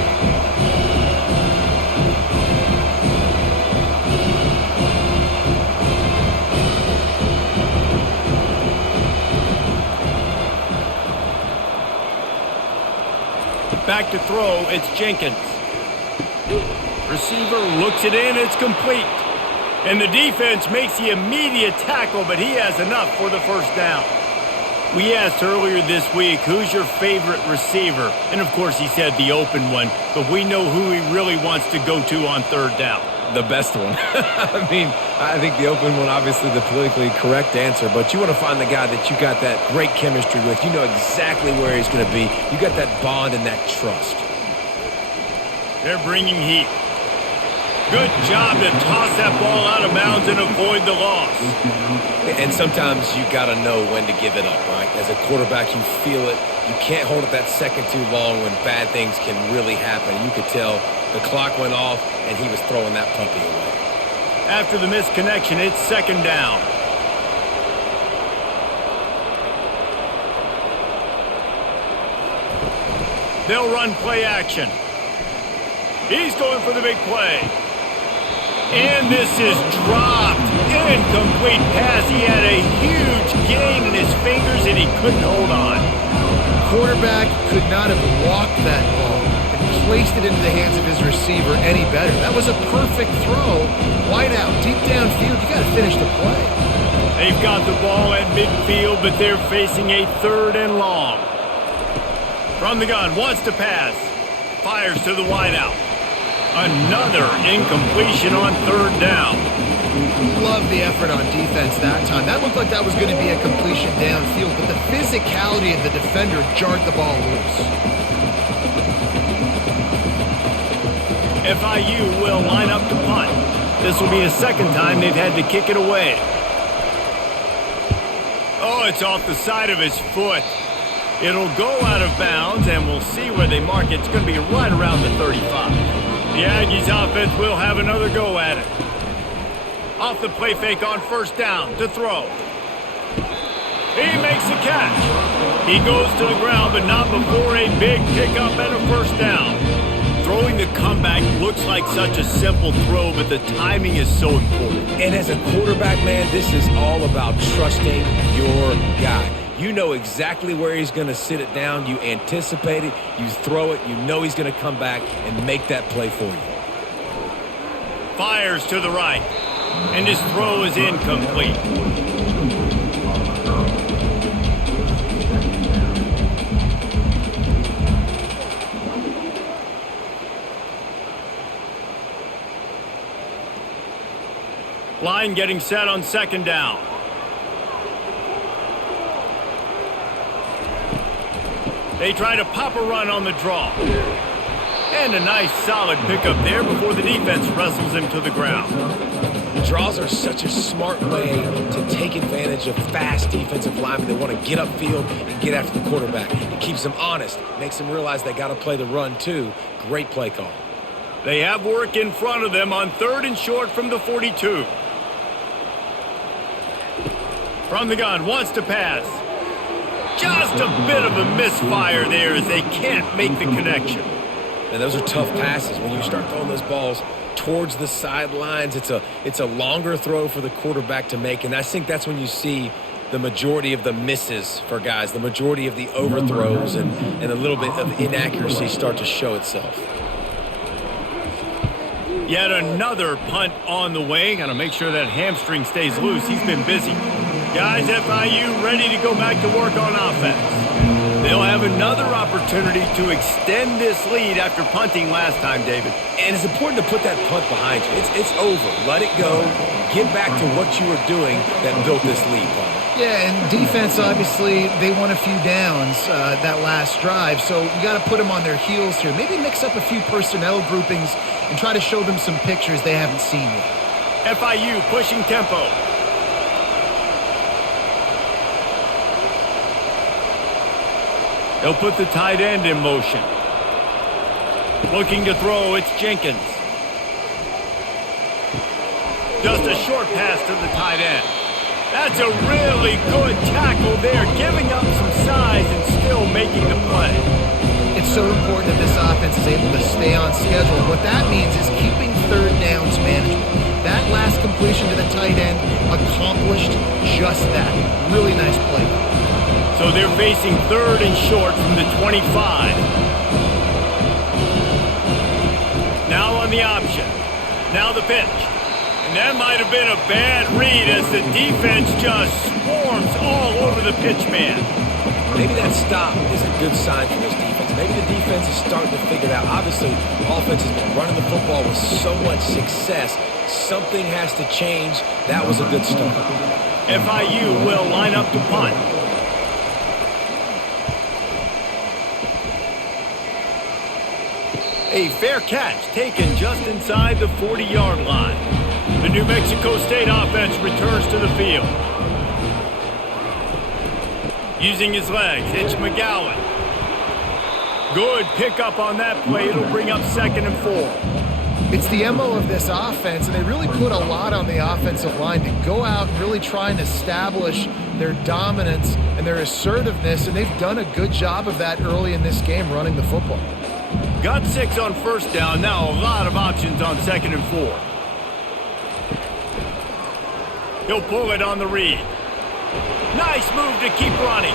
Back to throw, it's Jenkins. Receiver looks it in, it's complete. And the defense makes the immediate tackle, but he has enough for the 1st down. We asked earlier this week, who's your favorite receiver? And of course he said the open one, but we know who he really wants to go to on 3rd down. The best one. I mean, I think the open one, obviously the politically correct answer, but you want to find the guy that you got that great chemistry with. You know exactly where he's going to be. You got that bond and that trust. They're bringing heat. Good job to toss that ball out of bounds and avoid the loss. And sometimes you got to know when to give it up, right? As a quarterback, you feel it. You can't hold it that second too long when bad things can really happen. You could tell the clock went off, and he was throwing that puppy away. After the missed connection, it's 2nd down. They'll run play action. He's going for the big play. And this is dropped. Incomplete pass. He had a huge gain in his fingers, and he couldn't hold on. Quarterback could not have walked that ball and placed it into the hands of his receiver any better. That was a perfect throw. Wide out, deep downfield. You got to finish the play. They've got the ball at midfield, but they're facing a 3rd and long. From the gun, wants to pass. Fires to the wideout. Another incompletion on 3rd down. Love the effort on defense that time. That looked like that was going to be a completion downfield, but the physicality of the defender jarred the ball loose. FIU will line up to punt. This will be the 2nd time they've had to kick it away. Oh, it's off the side of his foot. It'll go out of bounds, and we'll see where they mark it. It's going to be right around the 35. The Aggies offense will have another go at it. Off the play fake on first down to throw. He makes the catch. He goes to the ground, but not before a big pickup and a first down. Throwing the comeback looks like such a simple throw, but the timing is so important. And as a quarterback, man, this is all about trusting your guy. You know exactly where he's going to sit it down. You anticipate it. You throw it. You know he's going to come back and make that play for you. Fires to the right, and his throw is incomplete. Line getting set on second down. They try to pop a run on the draw. And a nice solid pickup there before the defense wrestles him to the ground. Draws are such a smart way to take advantage of fast defensive linemen that want to get upfield and get after the quarterback. It keeps them honest, makes them realize they got to play the run too. Great play call. They have work in front of them on 3rd and short from the 42. From the gun, wants to pass. Just a bit of a misfire there as they can't make the connection. And those are tough passes. When you start throwing those balls towards the sidelines, it's a longer throw for the quarterback to make. And I think that's when you see the majority of the misses for guys, the majority of the overthrows and a little bit of inaccuracy start to show itself. Yet another punt on the way. Got to make sure that hamstring stays loose. He's been busy. Guys, FIU ready to go back to work on offense. They'll have another opportunity to extend this lead after punting last time, David. And it's important to put that punt behind you. It's over. Let it go. Get back to what you were doing that built this lead, Paul. Yeah, and defense, obviously, they won a few downs that last drive, so you got to put them on their heels here. Maybe mix up a few personnel groupings and try to show them some pictures they haven't seen yet. FIU pushing tempo. They'll put the tight end in motion. Looking to throw, it's Jenkins. Just a short pass to the tight end. That's a really good tackle there, giving up some size and still making the play. It's so important that this offense is able to stay on schedule. What that means is keeping 3rd downs management. That last completion to the tight end accomplished just that. Really nice play. So they're facing 3rd and short from the 25. Now on the option. Now the pitch. And that might have been a bad read as the defense just swarms all over the pitch man. Maybe that stop is a good sign for this defense. Maybe the defense is starting to figure it out. Obviously, offense has been running the football with so much success. Something has to change. That was a good start. FIU will line up to punt. A fair catch taken just inside the 40-yard line. The New Mexico State offense returns to the field. Using his legs, it's McGowan. Good pickup on that play. It'll bring up 2nd and 4. It's the MO of this offense, and they really put a lot on the offensive line to go out and really try and establish their dominance and their assertiveness, and they've done a good job of that early in this game running the football. Got 6 on first down. Now a lot of options on 2nd and 4. He'll pull it on the read. Nice move to keep running.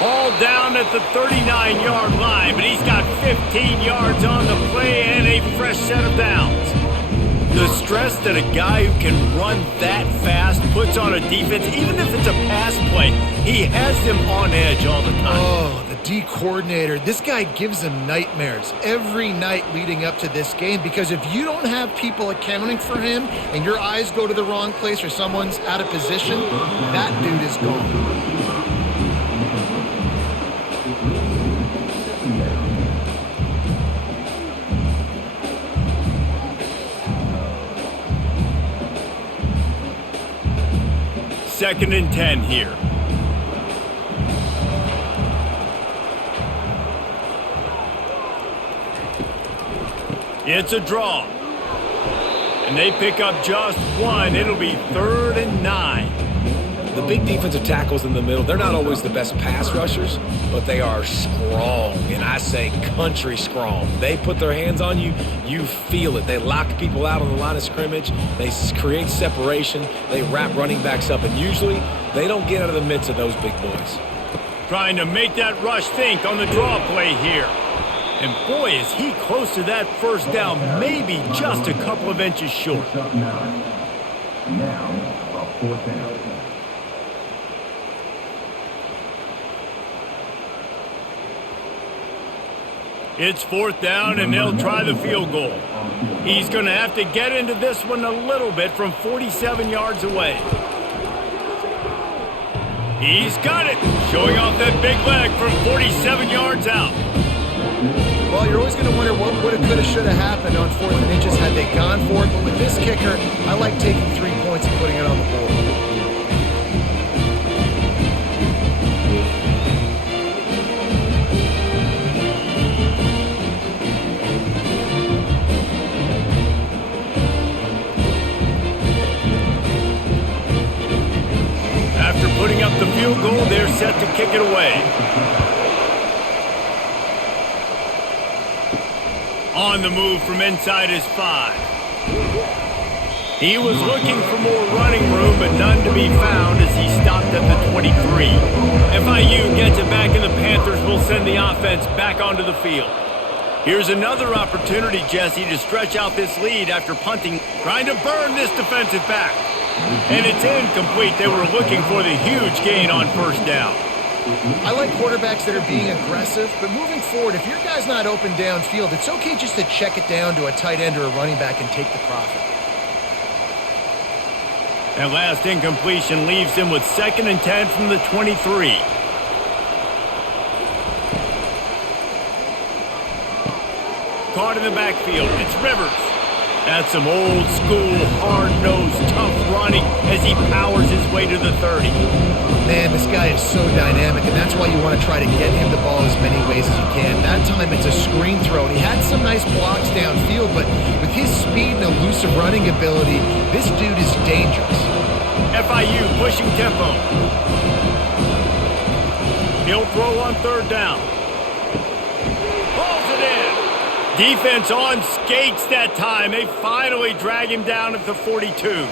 All down at the 39-yard line, but he's got 15 yards on the play and a fresh set of downs. The stress that a guy who can run that fast puts on a defense, even if it's a pass play, he has them on edge all the time. Oh, the D coordinator. This guy gives them nightmares every night leading up to this game, because if you don't have people accounting for him and your eyes go to the wrong place or someone's out of position, that dude is gone. Second and 10 here. It's a draw. And they pick up just one. It'll be 3rd and 9. The big defensive tackles in the middle, they're not always the best pass rushers, but they are strong, and I say country strong. They put their hands on you, you feel it. They lock people out on the line of scrimmage. They create separation. They wrap running backs up, and usually they don't get out of the midst of those big boys. Trying to make that rush think on the draw play here. And boy, is he close to that first down, maybe just a couple of inches short. Now, a 4th down. It's 4th down, and they'll try the field goal. He's going to have to get into this one a little bit from 47 yards away. He's got it, showing off that big leg from 47 yards out. Well, you're always going to wonder what woulda, coulda, shoulda happened on 4th and inches had they gone for it. But with this kicker, I like taking 3 points and putting it on the board. After putting up the field goal, they're set to kick it away. On the move from inside his 5. He was looking for more running room, but none to be found as he stopped at the 23. FIU gets it back, and the Panthers will send the offense back onto the field. Here's another opportunity, Jesse, to stretch out this lead after punting, trying to burn this defensive back. And it's incomplete. They were looking for the huge gain on 1st down. I like quarterbacks that are being aggressive, but moving forward, if your guy's not open downfield, it's okay just to check it down to a tight end or a running back and take the profit. That last incompletion leaves him with 2nd and 10 from the 23. Caught in the backfield. It's Rivers. That's some old school, hard-nosed, tough running as he powers his way to the 30. Man, this guy is so dynamic, and that's why you want to try to get him the ball as many ways as you can. That time it's a screen throw, and he had some nice blocks downfield, but with his speed and elusive running ability, this dude is dangerous. FIU pushing tempo. He'll throw on 3rd down. Pulls it in. Defense on skates that time. They finally drag him down at the 42.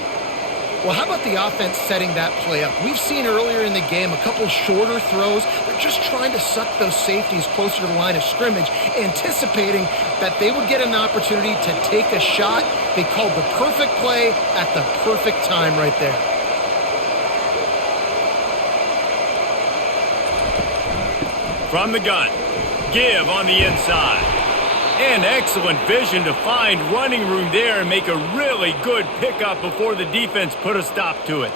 Well, how about the offense setting that play up? We've seen earlier in the game a couple shorter throws. They're just trying to suck those safeties closer to the line of scrimmage, anticipating that they would get an opportunity to take a shot. They called the perfect play at the perfect time right there. From the gun, give on the inside. And excellent vision to find running room there and make a really good pickup before the defense put a stop to it.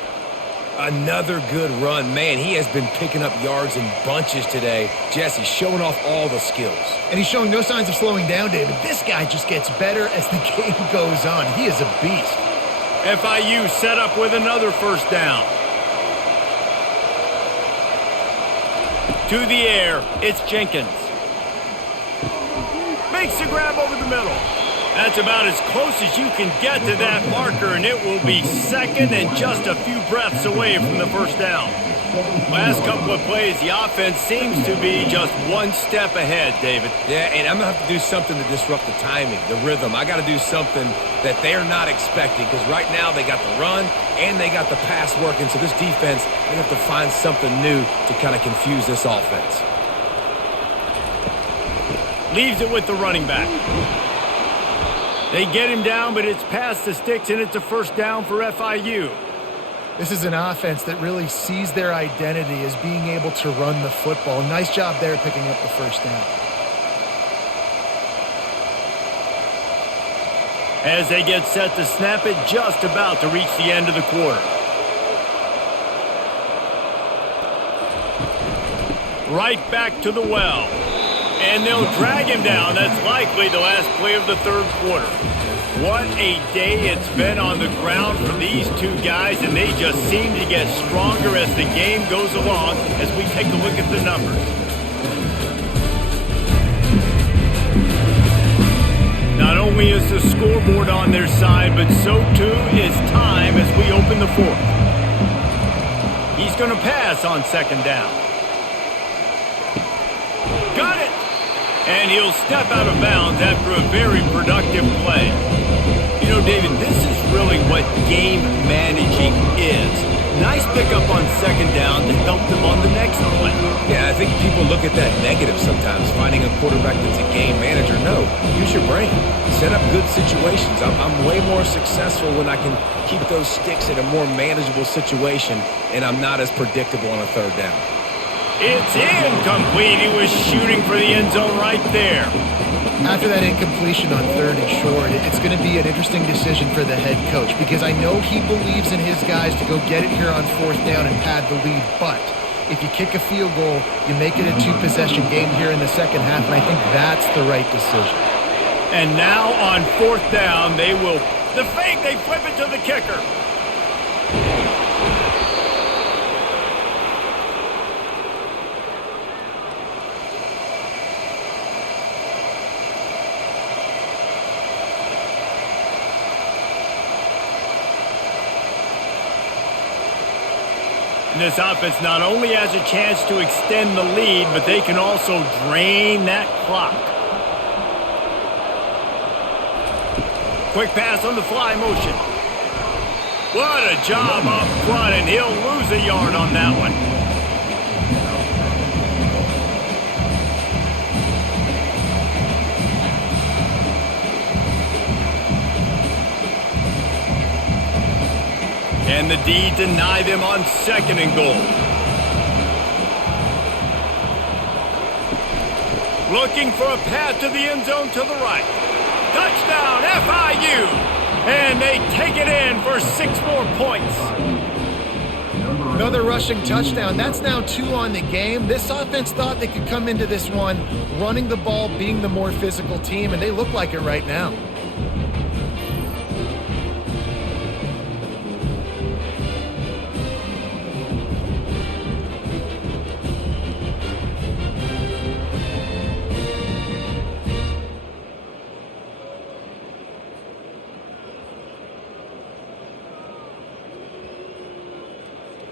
Another good run. Man, he has been picking up yards in bunches today. Jesse showing off all the skills. And he's showing no signs of slowing down, David. This guy just gets better as the game goes on. He is a beast. FIU set up with another 1st down. To the air, it's Jenkins. Makes the grab over the middle. That's about as close as you can get to that marker, and it will be 2nd and just a few breaths away from the 1st down. Last couple of plays, the offense seems to be just one step ahead, David. Yeah, and I'm going to have to do something to disrupt the timing, the rhythm. I got to do something that they're not expecting, because right now they got the run and they got the pass working, so this defense, they have to find something new to kind of confuse this offense. Leaves it with the running back. They get him down, but it's past the sticks, and it's a 1st down for FIU. This is an offense that really sees their identity as being able to run the football. Nice job there picking up the 1st down. As they get set to snap it, just about to reach the end of the quarter. Right back to the well. And they'll drag him down. That's likely the last play of the 3rd quarter. What a day it's been on the ground for these two guys, and they just seem to get stronger as the game goes along as we take a look at the numbers. Not only only is the scoreboard on their side, but so too is time as we open the fourth. He's going to pass on second down. Got it! And he'll step out of bounds after a very productive play. You know, David, this is really what game managing is. Nice pickup on second down to help them on the next play. Yeah, I think people look at that negative sometimes, finding a quarterback that's a game manager. No, use your brain. Set up good situations. I'm way more successful when I can keep those sticks in a more manageable situation, and I'm not as predictable on a third down. It's incomplete. He was shooting for the end zone right there. After that incompletion on third and short, it's going to be an interesting decision for the head coach because I know he believes in his guys to go get it here on fourth down and pad the lead. But if you kick a field goal, you make it a two-possession game here in the second half, and I think that's the right decision. And now on fourth down, they will the fake. They flip it to the kicker. And this offense not only has a chance to extend the lead, but they can also drain that clock. Quick pass on the fly motion. What a job up front, and he'll lose a yard on that one. Can the D deny them on second and goal? Looking for a path to the end zone to the right. Touchdown, FIU! And they take it in for 6 more points. Another rushing touchdown. That's now 2 on the game. This offense thought they could come into this one running the ball, being the more physical team, and they look like it right now.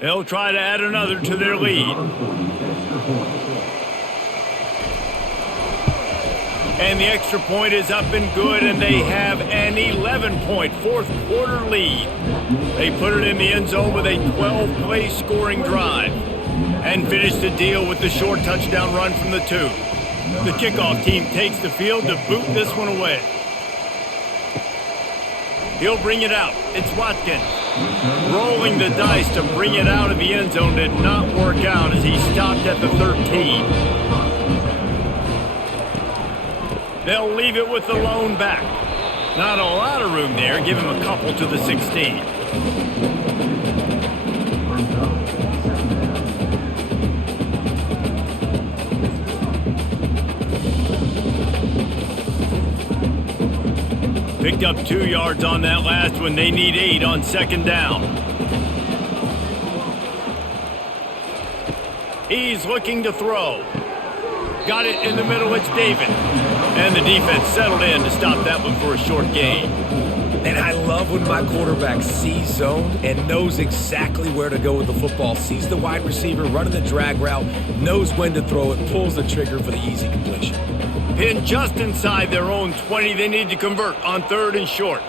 They'll try to add another to their lead. And the extra point is up and good, and they have an 11-point fourth quarter lead. They put it in the end zone with a 12-play scoring drive and finish the deal with the short touchdown run from the 2. The kickoff team takes the field to boot this one away. He'll bring it out. It's Watkins. Rolling the dice to bring it out of the end zone did not work out as he stopped at the 13. They'll leave it with the lone back. Not a lot of room there. Give him a couple to the 16. Picked up 2 yards on that last one. They need 8 on second down. He's looking to throw. Got it in the middle. It's David. And the defense settled in to stop that one for a short gain. And I love when my quarterback sees zone and knows exactly where to go with the football. Sees the wide receiver running the drag route, knows when to throw it, pulls the trigger for the easy completion. Pinned just inside their own 20. They need to convert on third and short.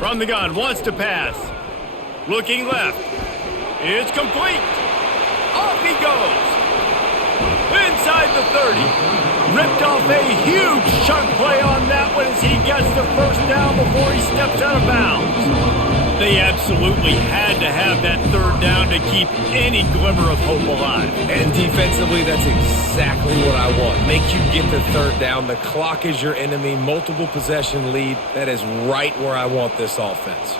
From the gun, wants to pass. Looking left. It's complete. Off he goes. Inside the 30. Ripped off a huge chunk play on that one as he gets the first down before he steps out of bounds. They absolutely had to have that third down to keep any glimmer of hope alive. And defensively, that's exactly what I want. Make you get the third down. The clock is your enemy. Multiple possession lead. That is right where I want this offense.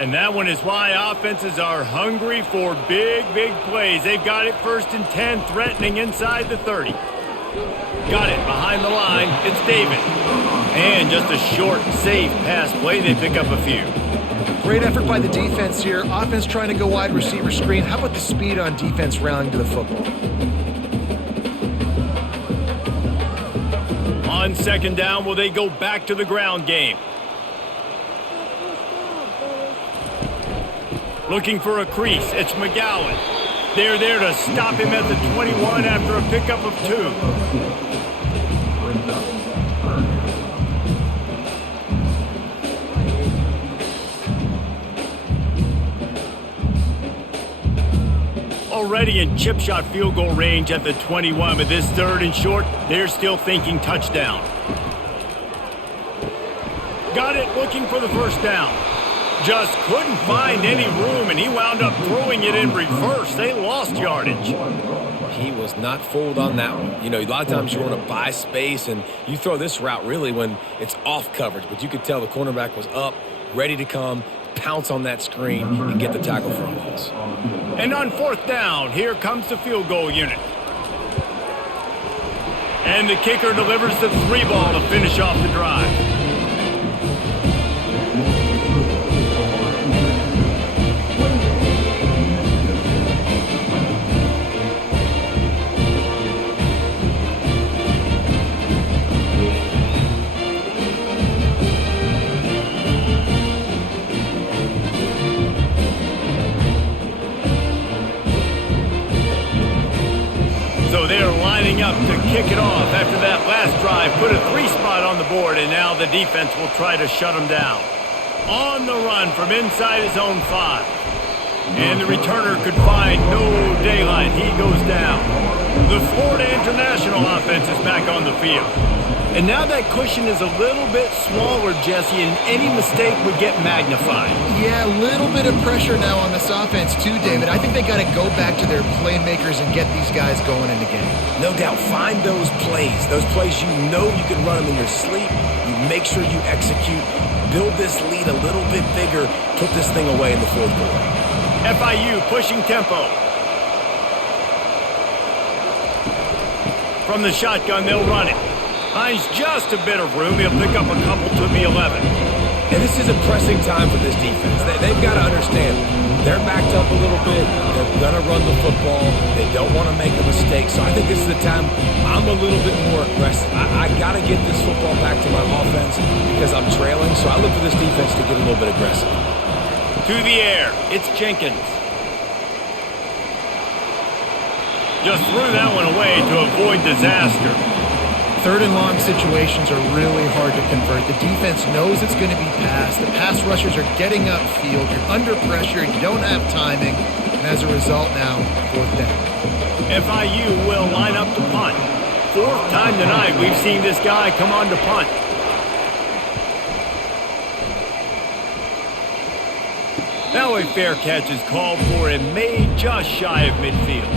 And that one is why offenses are hungry for big, big plays. They've got it 1st and 10, threatening inside the 30. Got it behind the line. It's David. And just a short, safe pass play, they pick up a few. Great effort by the defense here. Offense trying to go wide receiver screen. How about the speed on defense rallying to the football? On second down, will they go back to the ground game? Looking for a crease. It's McGowan. They're there to stop him at the 21 after a pickup of 2. Already in chip shot field goal range at the 21, but this 3rd and short, they're still thinking touchdown. Got it, looking for the first down. Just couldn't find any room, and he wound up throwing it in reverse. They lost yardage. He was not fooled on that one. You know, a lot of times you want to buy space, and you throw this route really when it's off coverage, but you could tell the cornerback was up, ready to come, pounce on that screen, and get the tackle for a loss. And on 4th down, here comes the field goal unit. And the kicker delivers the 3 ball to finish off the drive. So they're lining up to kick it off after that last drive. Put a 3 spot on the board, and now the defense will try to shut them down. On the run from inside his own 5. And the returner could find no daylight. He goes down. The Florida International offense is back on the field. And now that cushion is a little bit smaller, Jesse, and any mistake would get magnified. Yeah, a little bit of pressure now on this offense too, David. I think they got to go back to their playmakers and get these guys going in the game. No doubt, find those plays you know you can run them in your sleep. You make sure you execute, build this lead a little bit bigger, put this thing away in the 4th quarter. FIU pushing tempo. From the shotgun, they'll run it. Finds just a bit of room. He'll pick up a couple to the 11. And this is a pressing time for this defense. They've got to understand they're backed up a little bit. They're going to run the football. They don't want to make a mistake. So I think this is the time I'm a little bit more aggressive. I got to get this football back to my offense because I'm trailing. So I look for this defense to get a little bit aggressive. To the air, it's Jenkins. Just threw that one away to avoid disaster. 3rd and long situations are really hard to convert. The defense knows it's going to be passed. The pass rushers are getting upfield. You're under pressure. You don't have timing. And as a result now, 4th down. FIU will line up to punt. 4th time tonight we've seen this guy come on to punt. Now a fair catch is called for and made just shy of midfield.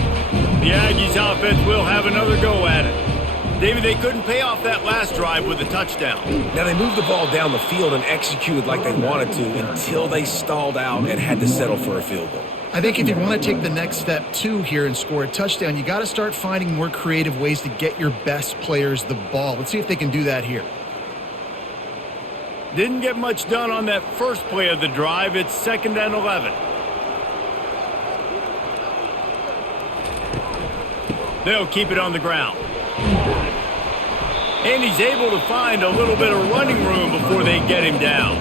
The Aggies offense will have another go at it. David, they couldn't pay off that last drive with a touchdown. Now, they moved the ball down the field and executed like they wanted to until they stalled out and had to settle for a field goal. I think if you want to take the next step, too, here and score a touchdown, you got to start finding more creative ways to get your best players the ball. Let's see if they can do that here. Didn't get much done on that first play of the drive. It's 2nd and 11. They'll keep it on the ground. And he's able to find a little bit of running room before they get him down.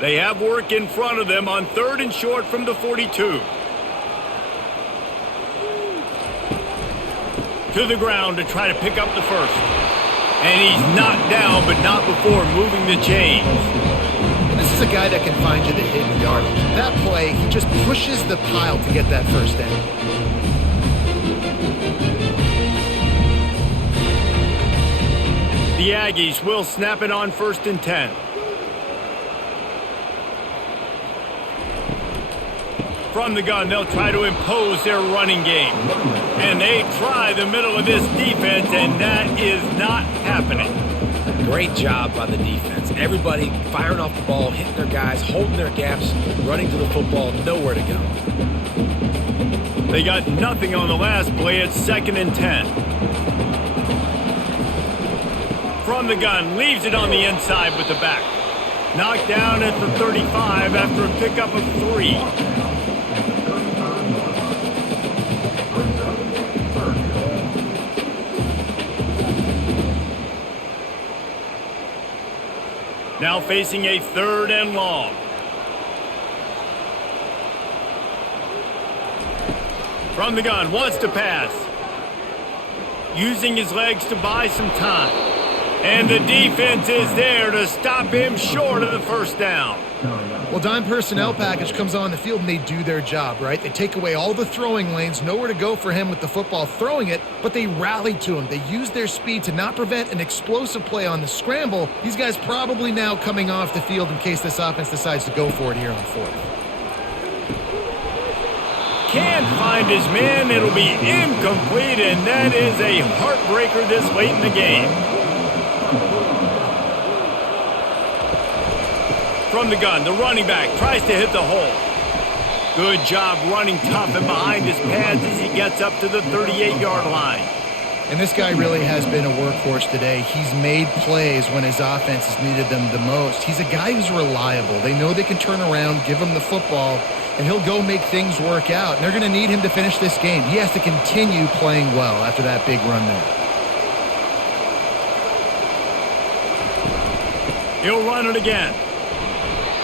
They have work in front of them on 3rd and short from the 42. To the ground to try to pick up the first. And he's knocked down, but not before moving the chains. This is a guy that can find you the hidden yardage. That play, he just pushes the pile to get that first down. The Aggies will snap it on 1st and 10. From the gun, they'll try to impose their running game. And they try the middle of this defense, and that is not happening. Great job by the defense. Everybody firing off the ball, hitting their guys, holding their gaps, running to the football, nowhere to go. They got nothing on the last play. It's 2nd and 10. From the gun, leaves it on the inside with the back. Knocked down at the 35 after a pickup of 3. Now facing a 3rd and long. From the gun, wants to pass. Using his legs to buy some time. And the defense is there to stop him short of the first down. Well, dime personnel package comes on the field and they do their job, right? They take away all the throwing lanes, nowhere to go for him with the football throwing it, but they rally to him. They use their speed to not prevent an explosive play on the scramble. These guys probably now coming off the field in case this offense decides to go for it here on 4th. Can't find his man. It'll be incomplete, and that is a heartbreaker this late in the game. From the gun, the running back tries to hit the hole. Good job running tough and behind his pads as he gets up to the 38-yard line. And this guy really has been a workhorse today. He's made plays when his offense has needed them the most. He's a guy who's reliable. They know they can turn around, give him the football, and he'll go make things work out. And they're going to need him to finish this game. He has to continue playing well after that big run there. He'll run it again.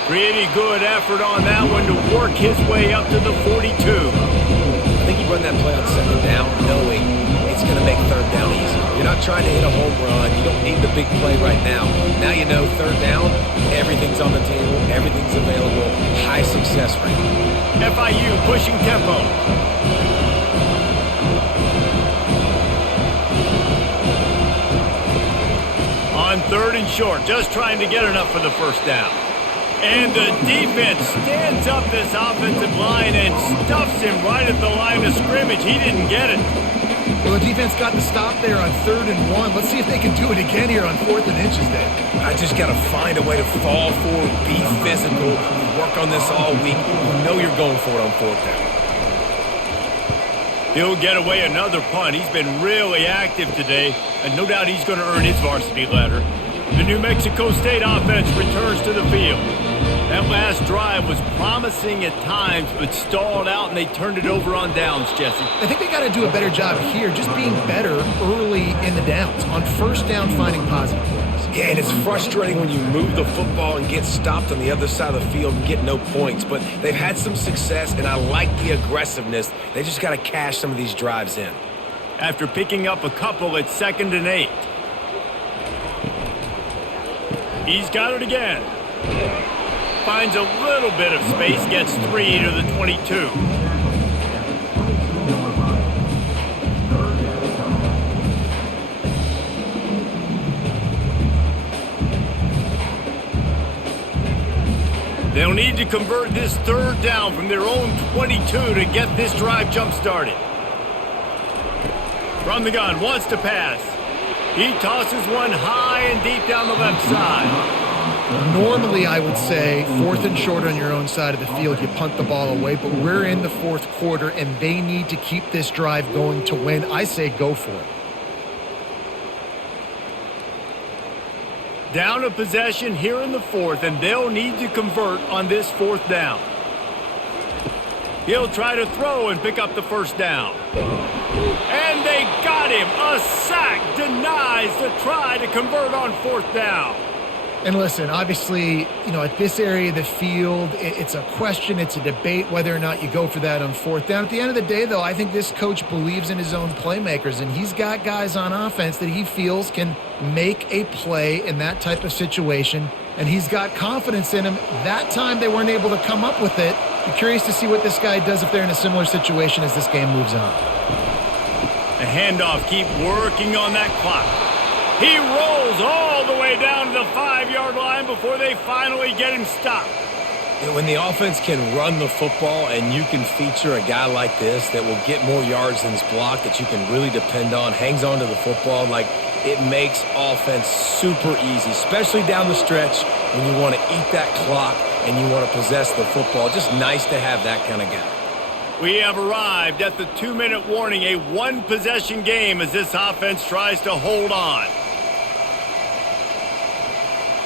Pretty good effort on that one to work his way up to the 42. I think he run that play on 2nd down knowing it's going to make 3rd down easy. You're not trying to hit a home run. You don't need the big play right now. Now you know 3rd down, everything's on the table, everything's available, high success rate. FIU pushing tempo. On 3rd and short, just trying to get enough for the first down. And the defense stands up this offensive line and stuffs him right at the line of scrimmage. He didn't get it. Well, the defense got the stop there on 3rd and 1. Let's see if they can do it again here on 4th and inches then. I just got to find a way to fall forward, be physical. We work on this all week. You know you're going for it on 4th down. He'll get away another punt. He's been really active today, and no doubt he's going to earn his varsity letter. The New Mexico State offense returns to the field. That last drive was promising at times, but stalled out, and they turned it over on downs, Jesse. I think they got to do a better job here, just being better early in the downs. On 1st down, finding positive plays. Yeah, and it's frustrating when you move the football and get stopped on the other side of the field and get no points. But they've had some success, and I like the aggressiveness. They just got to cash some of these drives in. After picking up a couple at 2nd and 8. He's got it again. Finds a little bit of space, gets 3 to the 22. They'll need to convert this 3rd down from their own 22 to get this drive jump-started. From the gun, wants to pass. He tosses one high and deep down the left side. Normally, I would say 4th and short on your own side of the field, you punt the ball away, but we're in the 4th quarter, and they need to keep this drive going to win. I say go for it. Down a possession here in the 4th, and they'll need to convert on this 4th down. He'll try to throw and pick up the first down. And they got him. A sack denies the try to convert on 4th down. And listen, obviously, at this area of the field, it's a question, it's a debate whether or not you go for that on 4th down. At the end of the day, though, I think this coach believes in his own playmakers, and he's got guys on offense that he feels can make a play in that type of situation, and he's got confidence in him. That time they weren't able to come up with it. I'm curious to see what this guy does if they're in a similar situation as this game moves on. The handoff, keep working on that clock. He rolls all the way down to the 5-yard line before they finally get him stopped. When the offense can run the football and you can feature a guy like this that will get more yards than his block, that you can really depend on, hangs on to the football, like it makes offense super easy, especially down the stretch when you want to eat that clock and you want to possess the football. Just nice to have that kind of guy. We have arrived at the 2-minute warning, a one-possession game as this offense tries to hold on.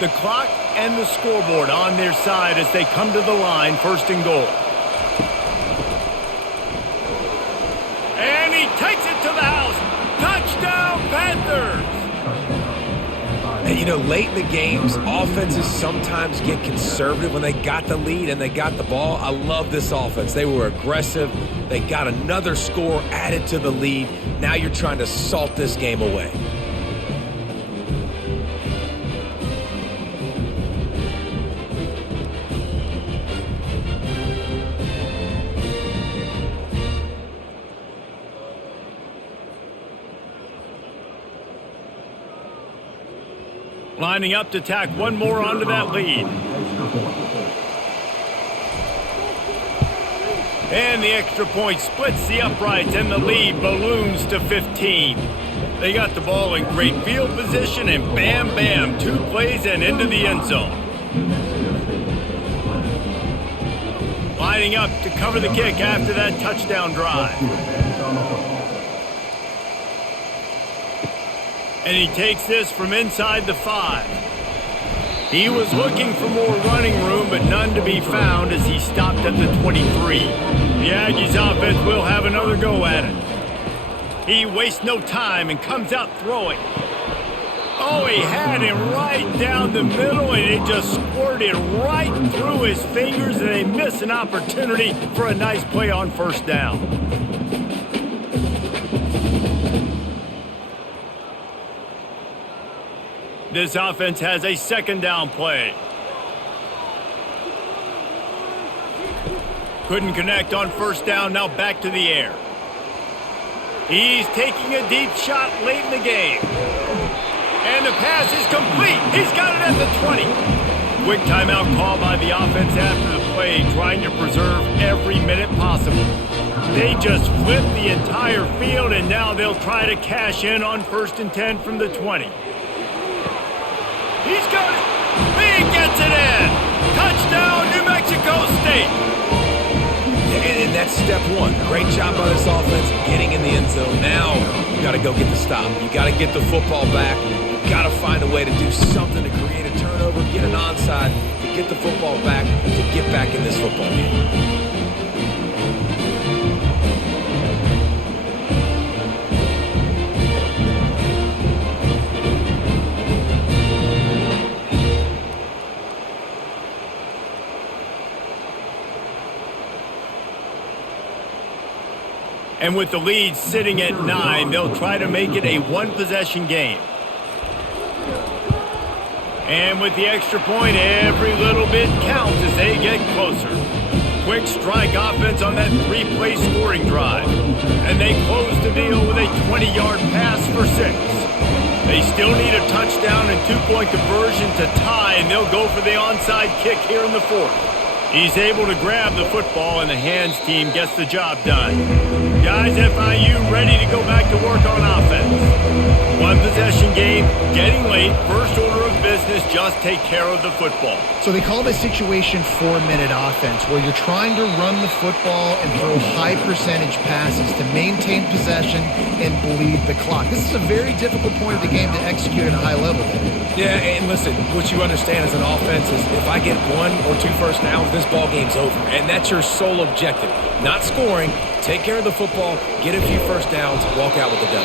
The clock and the scoreboard on their side as they come to the line, 1st and goal. And he takes it to the house. Touchdown, Panthers! And, you know, late in the games, offenses sometimes get conservative when they got the lead and they got the ball. I love this offense. They were aggressive. They got another score added to the lead. Now you're trying to salt this game away. Lining up to tack one more onto that lead. And the extra point splits the uprights and the lead balloons to 15. They got the ball in great field position and bam, bam, 2 plays and into the end zone. Lining up to cover the kick after that touchdown drive. And he takes this from inside the 5. He was looking for more running room, but none to be found as he stopped at the 23. The Aggies offense will have another go at it. He wastes no time and comes out throwing. Oh, he had him right down the middle, and it just squirted right through his fingers, and they miss an opportunity for a nice play on 1st down. This offense has a 2nd down play. Couldn't connect on 1st down, now back to the air. He's taking a deep shot late in the game. And the pass is complete. He's got it at the 20. Quick timeout call by the offense after the play, trying to preserve every minute possible. They just flipped the entire field, and now they'll try to cash in on 1st and 10 from the 20. He's got it. He gets it in. Touchdown, New Mexico State. And that's step 1. Great job by this offense getting in the end zone. Now you got to go get the stop. You got to get the football back. You got to find a way to do something to create a turnover, get an onside, to get the football back, to get back in this football game. And with the lead sitting at 9, they'll try to make it a one-possession game. And with the extra point, every little bit counts as they get closer. Quick strike offense on that 3-play scoring drive. And they close the deal with a 20-yard pass for 6. They still need a touchdown and 2-point conversion to tie, and they'll go for the onside kick here in the 4th. He's able to grab the football, and the hands team gets the job done. Guys, FIU ready to go back to work on offense. One-possession game, getting late, first order of business, just take care of the football. So they call this situation 4-minute offense, where you're trying to run the football and throw high-percentage passes to maintain possession and bleed the clock. This is a very difficult point of the game to execute at a high level. Yeah, and listen, what you understand as an offense is if I get 1 or 2 first downs, this ball game's over. And that's your sole objective. Not scoring, take care of the football, get a few first downs, walk out with the W.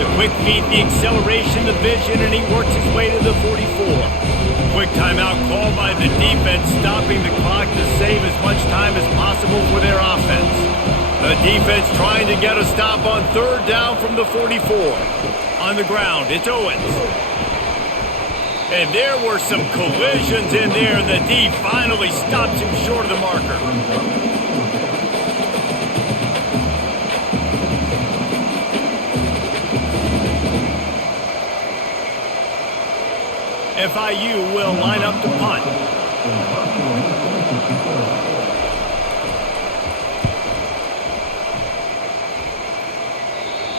The quick feed, the acceleration, the vision, and he works his way to the 44. Quick timeout call by the defense, stopping the clock to save as much time as possible for their offense. The defense trying to get a stop on 3rd down from the 44. On the ground, it's Owens. And there were some collisions in there. The D finally stops him short of the marker. FIU will line up to punt.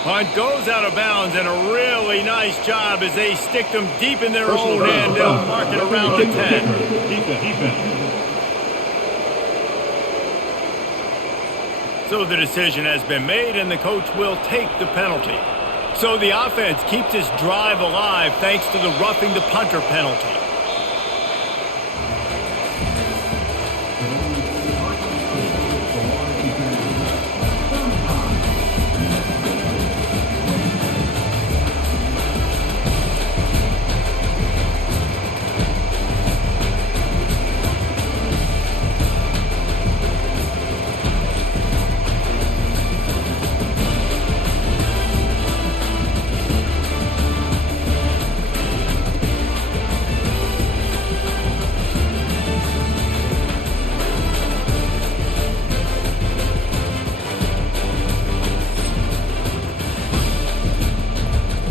Punt goes out of bounds, and a really nice job as they stick them deep in their Personal own end. They'll foul. mark it around the 10. Defense. So the decision has been made, and the coach will take the penalty. So the offense keeps this drive alive thanks to the roughing the punter penalty.